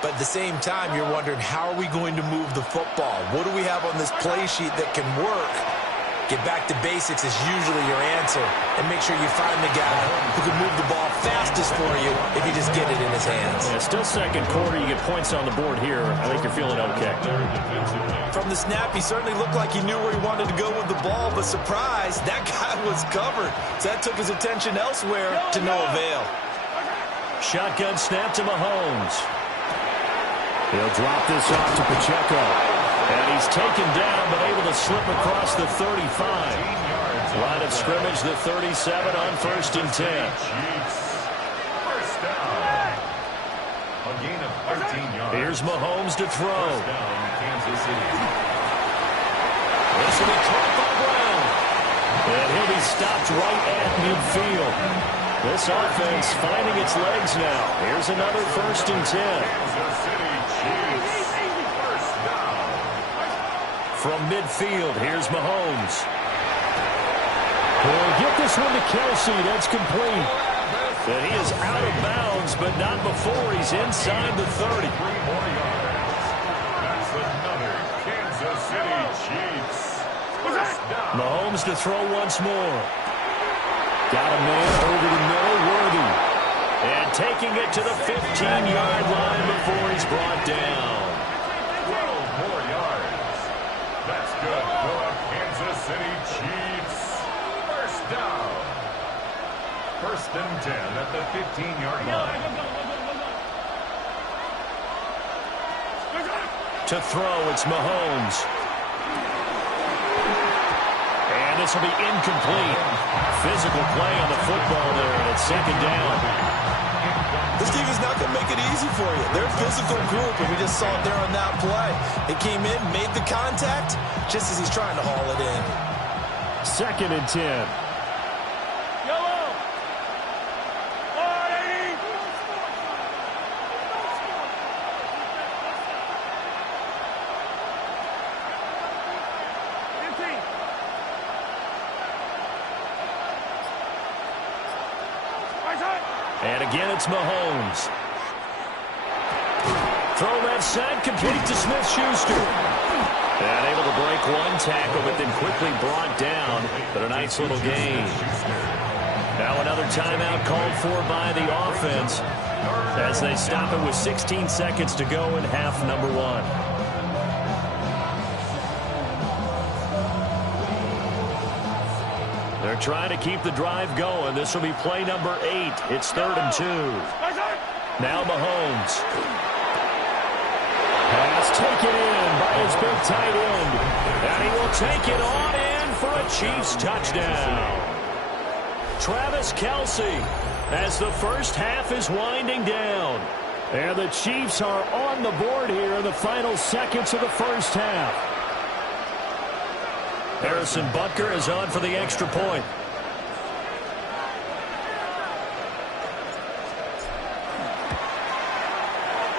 but at the same time, you're wondering, how are we going to move the football? What do we have on this play sheet that can work? Get back to basics is usually your answer, and make sure you find the guy who can move the ball fastest for you if you just get it in his hands. Yeah, still 2nd quarter. You get points on the board here. I think you're feeling okay. From the snap, he certainly looked like he knew where he wanted to go with the ball, but surprise, that guy was covered. So that took his attention elsewhere to no avail. Shotgun snap to Mahomes. He'll drop this off to Pacheco. And he's taken down, but able to slip across the 35. Line of scrimmage, the 37 on 1st and 10. 1st down. A gain of 13 yards. Here's Mahomes to throw. 1st down, Kansas City. This will be caught by Brown. And he'll be stopped right at midfield. This offense finding its legs now. Here's another 1st and 10. Kansas City Chiefs. 1st down. From midfield, here's Mahomes. He'll get this one to Kelsey. That's complete. And he is out of bounds, but not before he's inside the 30. 3 more yards. That's another Kansas City Chiefs. 1st down. Mahomes to throw once more. Got a man over the middle, Worthy. And taking it to the 15-yard line before he's brought down. 12 more yards. That's good for the Kansas City Chiefs. First down. First and 10 at the 15-yard line. To throw, it's Mahomes. And this will be incomplete. Physical play on the football there, and it's second down. This defense not going to make it easy for you. They're a physical group, and we just saw it there on that play. It came in, made the contact, just as he's trying to haul it in. Second and 10. And again, it's Mahomes. Throw left side, complete to Smith-Schuster. And able to break one tackle, but then quickly brought down. But a nice little gain. Now another timeout called for by the offense as they stop it with 16 seconds to go in half number one. They're trying to keep the drive going. This will be play number 8. It's 3rd and 2. Now Mahomes. Pass taken in by his big tight end. And he will take it on in for a Chiefs touchdown. Travis Kelce as the first half is winding down. And the Chiefs are on the board here in the final seconds of the first half. Harrison Butker is on for the extra point.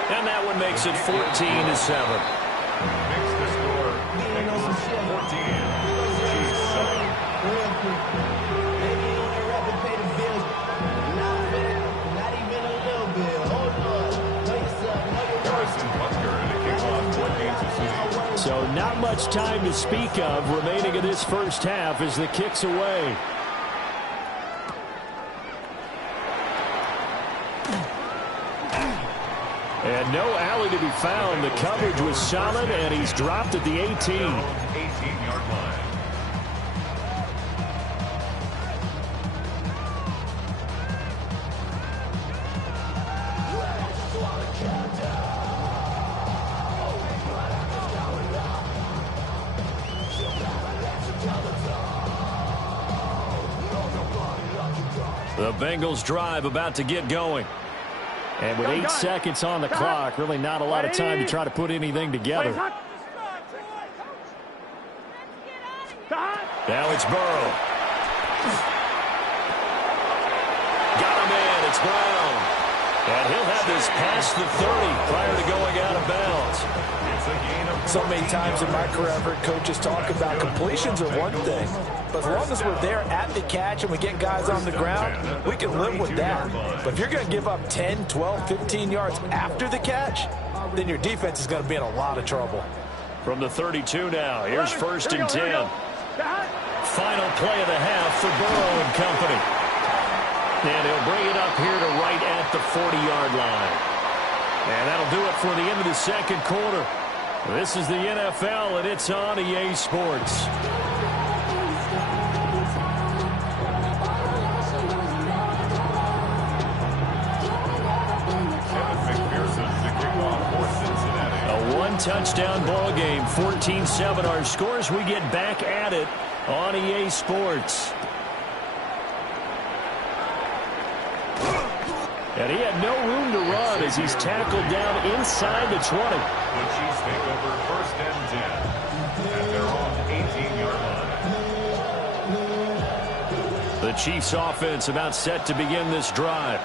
And that one makes it 14-7. Makes the score 14. Chiefs 7. Harrison Butker in the kickoff for Kansas City. So not much time to speak of remaining in this first half as the kick's away. And no alley to be found. The coverage was solid, and he's dropped at the 18. 18-yard line. The Bengals drive about to get going. And with 8 seconds on the clock, really not a lot of time to try to put anything together. Now it's Burrow. Got him in. It's Brown. And he'll have this past the 30 prior to going out of bounds. So many times in my career, I've heard coaches talk about completions are one thing. But as long as we're there at the catch and we get guys on the ground, we can live with that. But if you're going to give up 10, 12, 15 yards after the catch, then your defense is going to be in a lot of trouble. From the 32 now, here's 1st and 10. Final play of the half for Burrow and company. And he'll bring it up here to right at the 40-yard line. And that'll do it for the end of the second quarter. This is the NFL, and it's on EA Sports. A one-touchdown ball game, 14-7 our scores. We get back at it on EA Sports. And he had no room to run as he's tackled down inside the 20. The Chiefs take over 1st and 10 at their own 18-yard line. The Chiefs offense about set to begin this drive.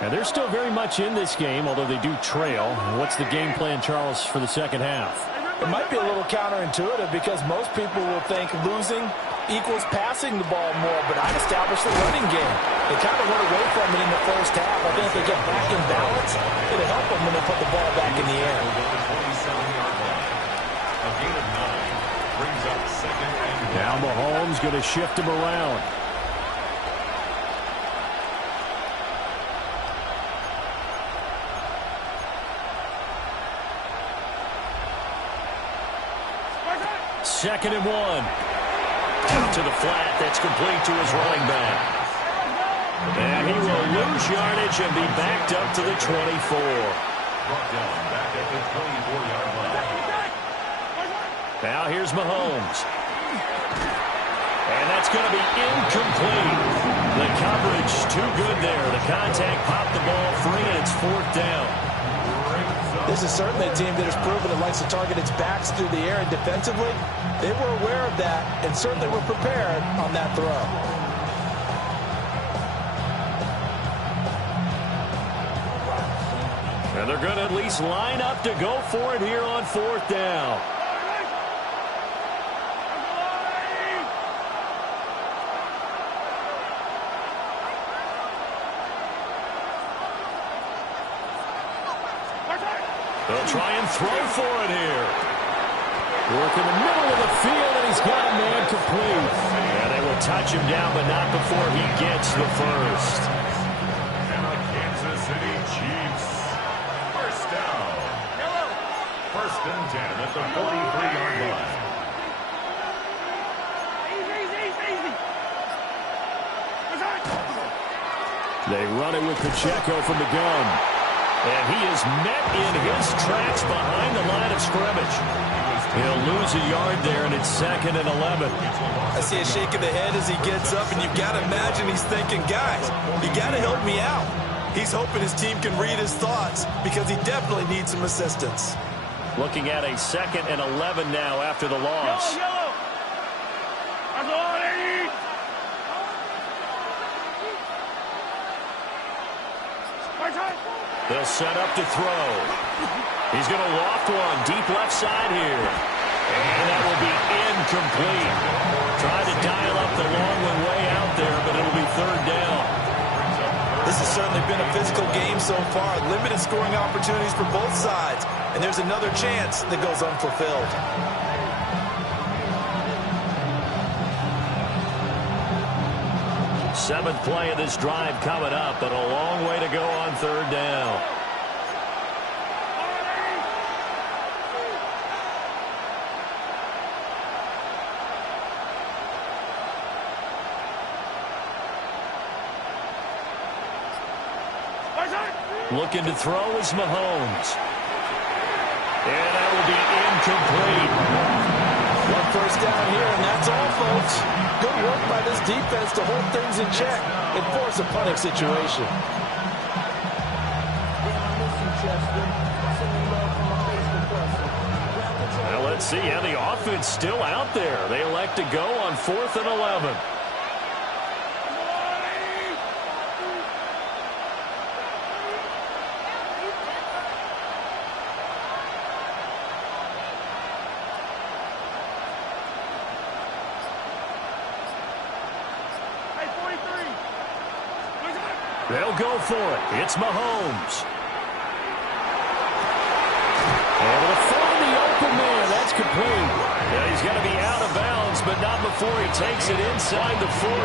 And they're still very much in this game, although they do trail. What's the game plan, Charles, for the second half? It might be a little counterintuitive because most people will think losing equals passing the ball more, but I'd establish the running game. They kind of went away from it in the first half. I think if they get back in balance, it'll help them when they put the ball back in the air. A gain of 9 brings up 2nd and 1. Now Mahomes going to shift him around. 2nd and 1. Out to the flat. That's complete to his running back. And he will lose yardage and be backed up to the 24. Brought down back at the 24-yard line. Now here's Mahomes. And that's going to be incomplete. The coverage too good there. The contact popped the ball free, and it's 4th down. This is certainly a team that has proven it likes to target its backs through the air, and defensively, they were aware of that and certainly were prepared on that throw. And they're going to at least line up to go for it here on 4th down. They'll try and throw for it here. Work in the middle of the field, and he's got a man complete. And they will touch him down, but not before he gets the first. And the Kansas City Chiefs. First down. 1st and 10 at the 43-yard line. They run it with Pacheco from the gun. And he is met in his tracks behind the line of scrimmage. He'll lose a yard there, and it's 2nd and 11. I see a shake of the head as he gets up, and you've got to imagine he's thinking, guys, you got to help me out. He's hoping his team can read his thoughts because he definitely needs some assistance. Looking at a 2nd and 11 now after the loss. Yellow. That's all they need. They'll set up to throw. He's going to loft one deep left side here. And that will be incomplete. Trying to dial up the long one way out there, but it'll be 3rd down. This has certainly been a physical game so far. Limited scoring opportunities for both sides. And there's another chance that goes unfulfilled. Seventh play of this drive coming up, but a long way to go on 3rd down. Looking to throw is Mahomes. And that will be incomplete. 1 first down here, and that's all, folks. Good work by this defense to hold things in check and force a punting situation. Well, let's see how the offense still out there. They elect to go on 4th and 11. They'll go for it. It's Mahomes. Able to find the open man. That's complete. Yeah, he's going to be out of bounds, but not before he takes it inside the 40.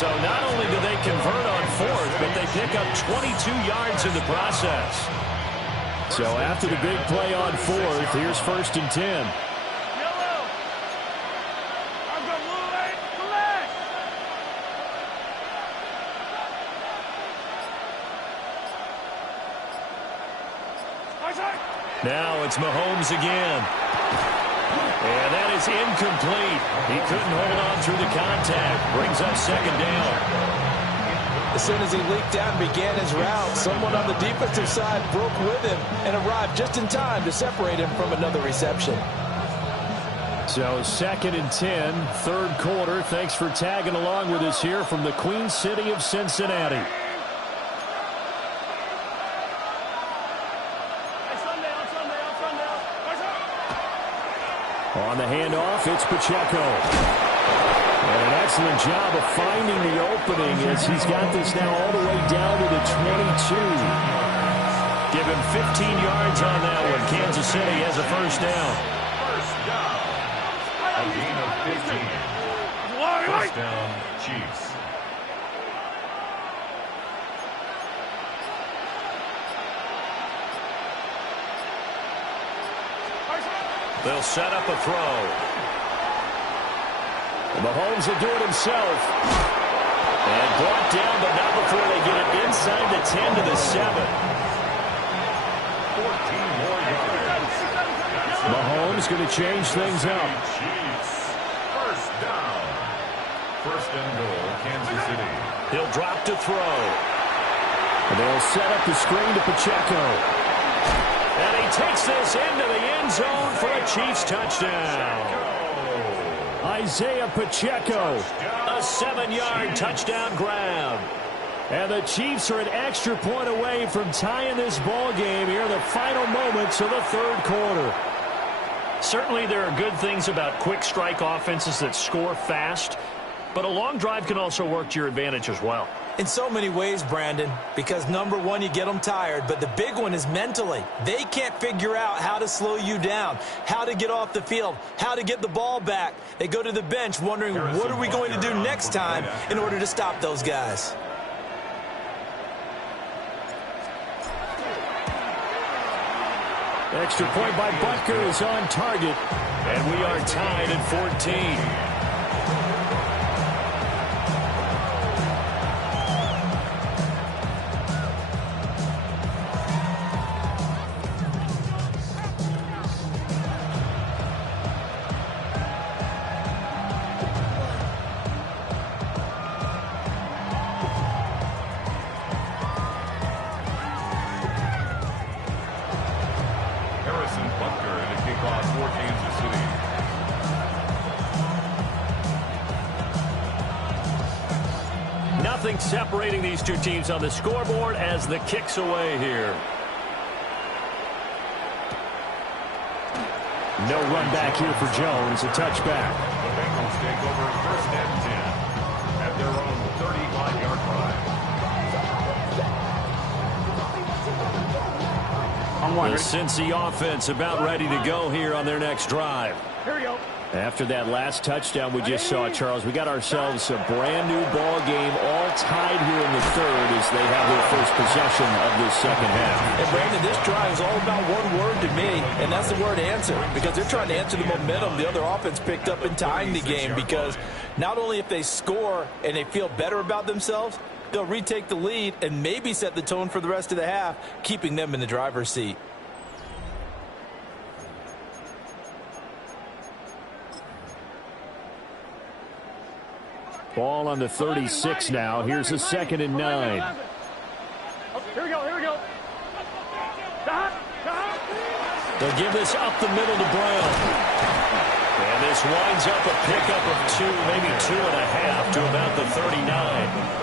So not only do they convert on 4th, but they pick up 22 yards in the process. So after the big play on 4th, here's 1st and 10. Now it's Mahomes again. And that is incomplete. He couldn't hold on through the contact. Brings up 2nd down. As soon as he leaked out and began his route, someone on the defensive side broke with him and arrived just in time to separate him from another reception. So 2nd and 10, 3rd quarter. Thanks for tagging along with us here from the Queen City of Cincinnati. On the handoff, it's Pacheco. And an excellent job of finding the opening as he's got this now all the way down to the 22. Give him 15 yards on that one. Kansas City has a 1st down. First down. A gain of 15. First down, Chiefs. They'll set up a throw. And Mahomes will do it himself. And brought down, but not before they get it inside the 10 to the 7. 14 more yards. Mahomes going to change things up. Chiefs. First down. First and goal, Kansas City. He'll drop to throw. And they'll set up the screen to Pacheco. And he takes this into the end zone for a Chiefs touchdown. Isaiah Pacheco, a 7-yard touchdown grab. And the Chiefs are an extra point away from tying this ball game here in the final moments of the third quarter. Certainly there are good things about quick strike offenses that score fast, but a long drive can also work to your advantage as well. In so many ways, Brandon, because number one, you get them tired, but the big one is mentally. They can't figure out how to slow you down, how to get off the field, how to get the ball back. They go to the bench wondering, what are we going to do next time in order to stop those guys? Extra point by Butker is on target. And we are tied at 14. Separating these two teams on the scoreboard as the kick's away here. No run back here for Jones. A touchback. The Bengals take over first and 10 at their own 35-yard line. The Cincy offense about ready to go here on their next drive. Here we go. After that last touchdown we just saw, Charles, we got ourselves a brand-new ball game, all tied here in the third as they have their first possession of this second half. And, Brandon, this drive is all about one word to me, and that's the word answer, because they're trying to answer the momentum the other offense picked up in tying the game, because not only if they score and they feel better about themselves, they'll retake the lead and maybe set the tone for the rest of the half, keeping them in the driver's seat. Ball on the 36 now. Here's a 2nd and 9. Here we go, here we go. They'll give this up the middle to Brown. And this winds up a pickup of 2, maybe 2.5 to about the 39.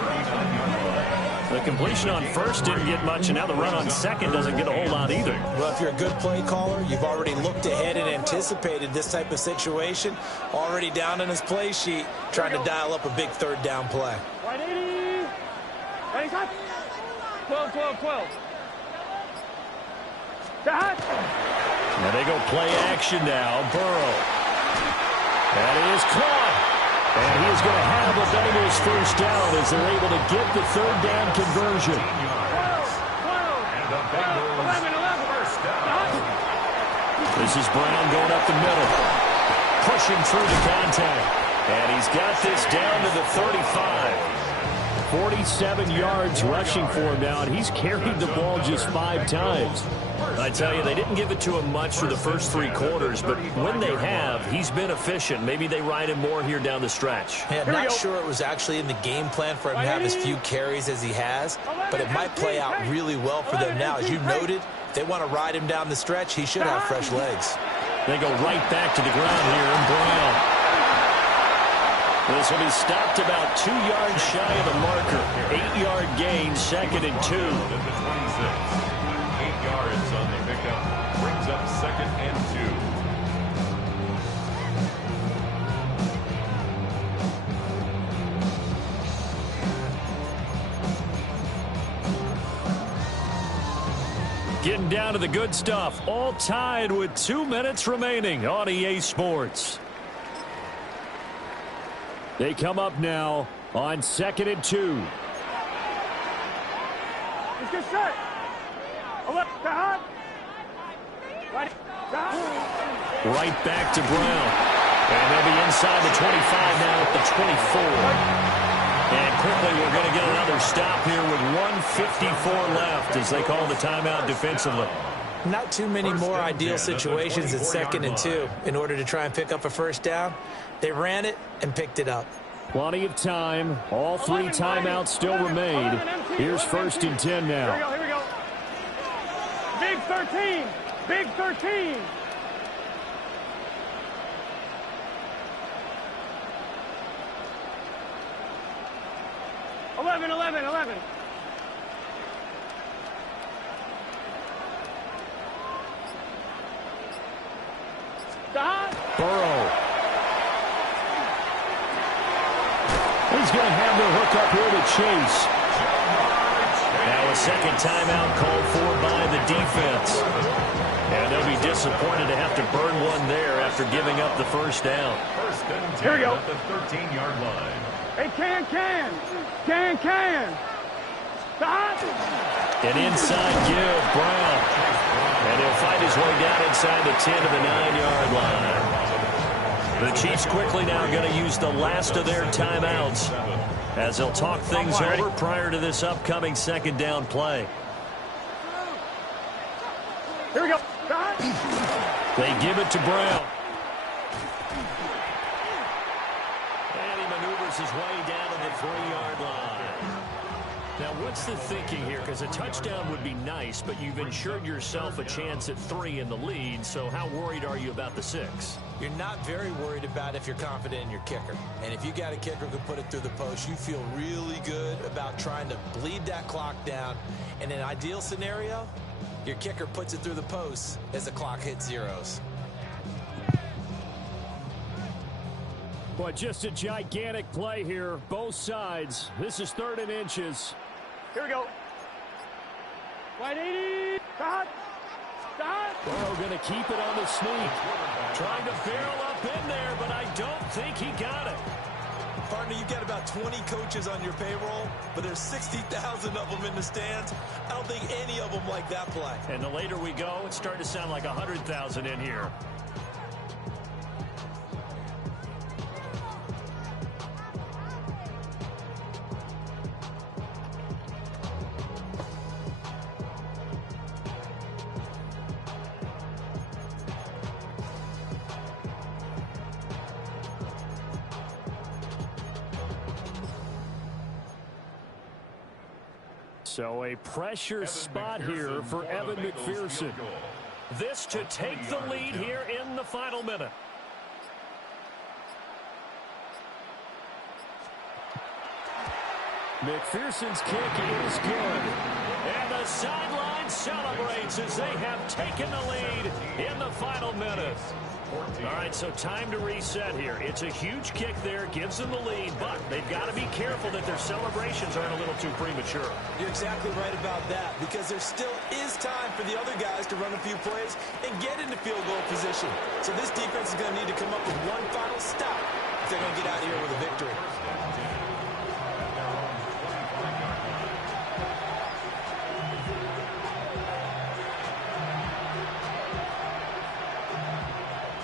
The completion on first didn't get much, and now the run on second doesn't get a whole lot either. Well, if you're a good play caller, you've already looked ahead and anticipated this type of situation. Already down in his play sheet, trying to dial up a big third down play. 180. 12, 12, 12. Now they go play action now. Burrow. That is caught. And he is going to have the Bengals first down as they're able to get the third down conversion. And the Bengals first down. This is Brown going up the middle. Pushing through the contact. And he's got this down to the 35. 47 yards rushing for him now, and he's carried the ball just 5 times. I tell you, they didn't give it to him much for the first 3 quarters, but when they have, he's been efficient. Maybe they ride him more here down the stretch. Yeah, not sure it was actually in the game plan for him to have as few carries as he has, but it might play out really well for them now. As you noted, if they want to ride him down the stretch, he should have fresh legs. They go right back to the ground here, and Brown. This will be stopped about 2 yards shy of the marker. 8-yard gain, 2nd and 2. 8 yards on the pickup. Brings up 2nd and 2. Getting down to the good stuff. All tied with 2 minutes remaining on EA Sports. They come up now on 2nd and 2. Let's get set. Right back to Brown. And they'll be inside the 25 now at the 24. And quickly we're going to get another stop here with 1:54 left as they call the timeout defensively. Not too many more ideal situations at 2nd and 2 in order to try and pick up a first down. They ran it and picked it up. Plenty of time. All 3 timeouts still remain. Here's 1st and 10 now. Here we go. Big 13. Big 13. Eleven. Burrow. He's going to have the hook up here to Chase. Now a second timeout called for by the defense. And they'll be disappointed to have to burn one there after giving up the first down. Here we go. At the 13-yard line. Hey, can. An inside give, Brown. And he'll fight his way down inside the 10 to the 9-yard line. The Chiefs quickly now going to use the last of their timeouts as they'll talk things over prior to this upcoming 2nd down play. Here we go. They give it to Brown. And he maneuvers his way down to the 3-yard line. Now, what's the thinking here? Because a touchdown would be nice, but you've ensured yourself a chance at 3 in the lead, so how worried are you about the 6? You're not very worried about if you're confident in your kicker. And if you got a kicker who can put it through the post, you feel really good about trying to bleed that clock down. In an ideal scenario, your kicker puts it through the post as the clock hits zeros. Boy, just a gigantic play here, both sides. This is 3rd and inches. Here we go. Wide 80. Stop. Burrow going to keep it on the sneak. Trying to barrel up in there, but I don't think he got it. Partner, you've got about 20 coaches on your payroll, but there's 60,000 of them in the stands. I don't think any of them like that play. And the later we go, it's starting to sound like 100,000 in here. So a pressure spot here for Evan McPherson. This to take the lead here in the final minute. McPherson's kick is good. And the sideline celebrates as they have taken the lead in the final minute. All right, so time to reset here. It's a huge kick there, gives them the lead, but they've got to be careful that their celebrations aren't a little too premature. You're exactly right about that, because there still is time for the other guys to run a few plays and get into field goal position. So this defense is going to need to come up with one final stop if they're going to get out of here with a victory.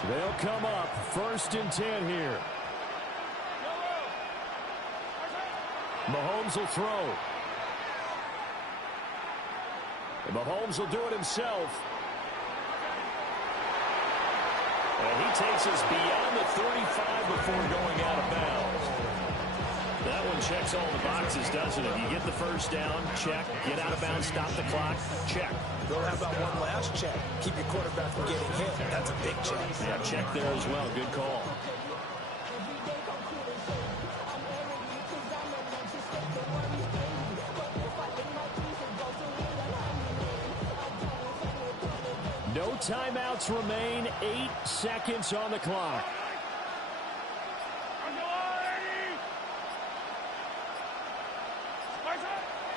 They'll come up 1st and 10 here. Mahomes will throw. And Mahomes will do it himself. And he takes us beyond the 35 before going out of bounds. That one checks all the boxes, doesn't it? You get the first down, check. Get out of bounds, stop the clock, check. Well, how about one last check? Keep your quarterback from getting hit. That's a big check. Yeah, check there as well. Good call. No timeouts remain. 8 seconds on the clock.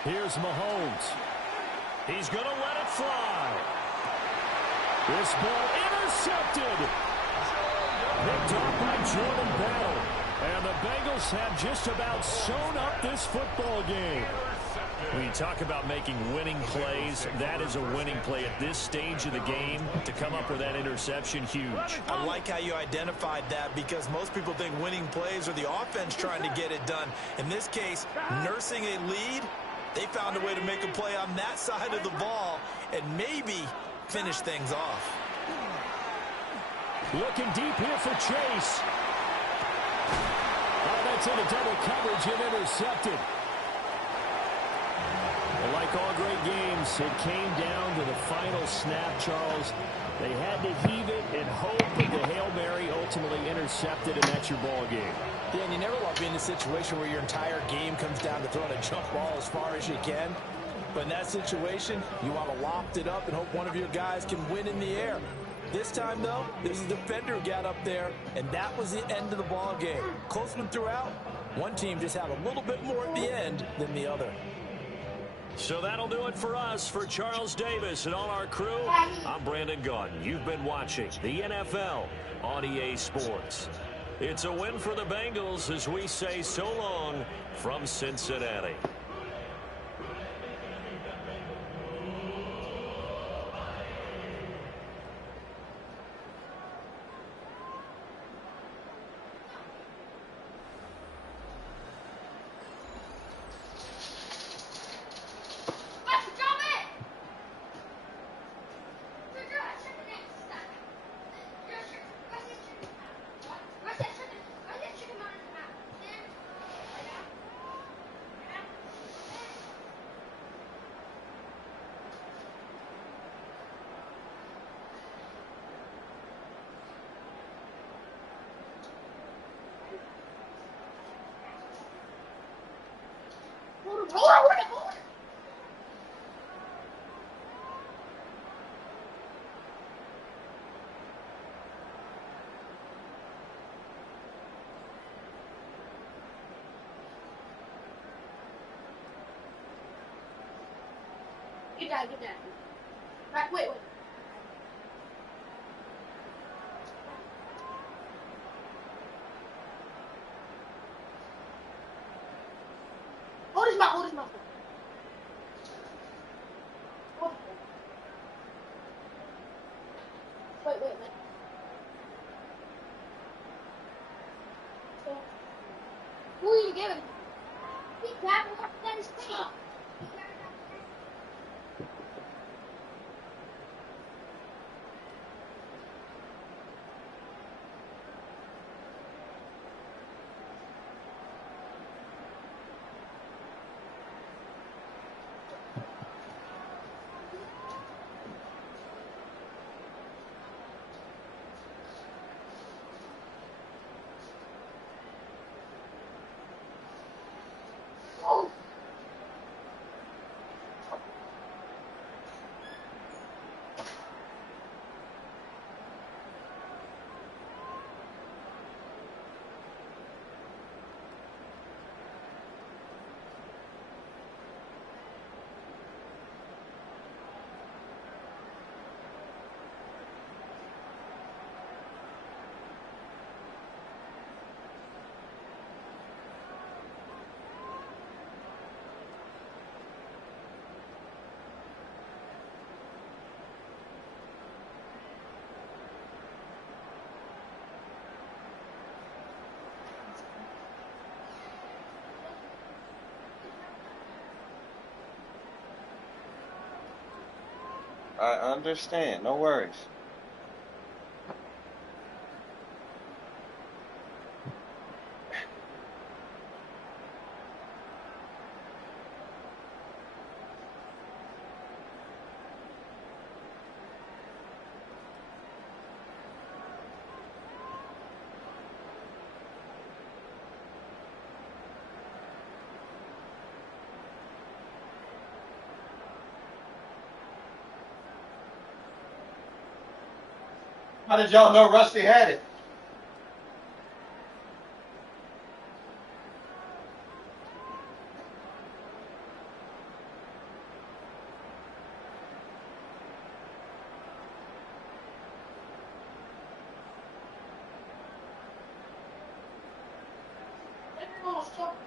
Here's Mahomes. He's going to let it fly. This ball intercepted. Picked off by Jordan Bell. And the Bengals have just about sewn up this football game. When you talk about making winning plays, that is a winning play at this stage of the game. To come up with that interception, huge. I like how you identified that, because most people think winning plays are the offense trying to get it done. In this case, nursing a lead, they found a way to make a play on that side of the ball and maybe finish things off. Looking deep here for Chase. Oh, that's into double coverage and intercepted. Well, like all great games, it came down to the final snap, Charles. They had to heave it and hope that the Hail Mary ultimately intercepted, and that's your ball game. Yeah, and you never want to be in a situation where your entire game comes down to throwing a jump ball as far as you can. But in that situation, you want to loft it up and hope one of your guys can win in the air. This time, though, there's a defender who got up there, and that was the end of the ball game. Close one throughout. One team just had a little bit more at the end than the other. So that'll do it for us. For Charles Davis and all our crew, I'm Brandon Gaudin. You've been watching the NFL on EA Sports. It's a win for the Bengals as we say so long from Cincinnati. Get that. Right, wait. Hold his mouth, hold his mouth. Wait. Who are you giving? He grabbed him up and his face. I understand. No worries. How did y'all know Rusty had it? Everyone was talking.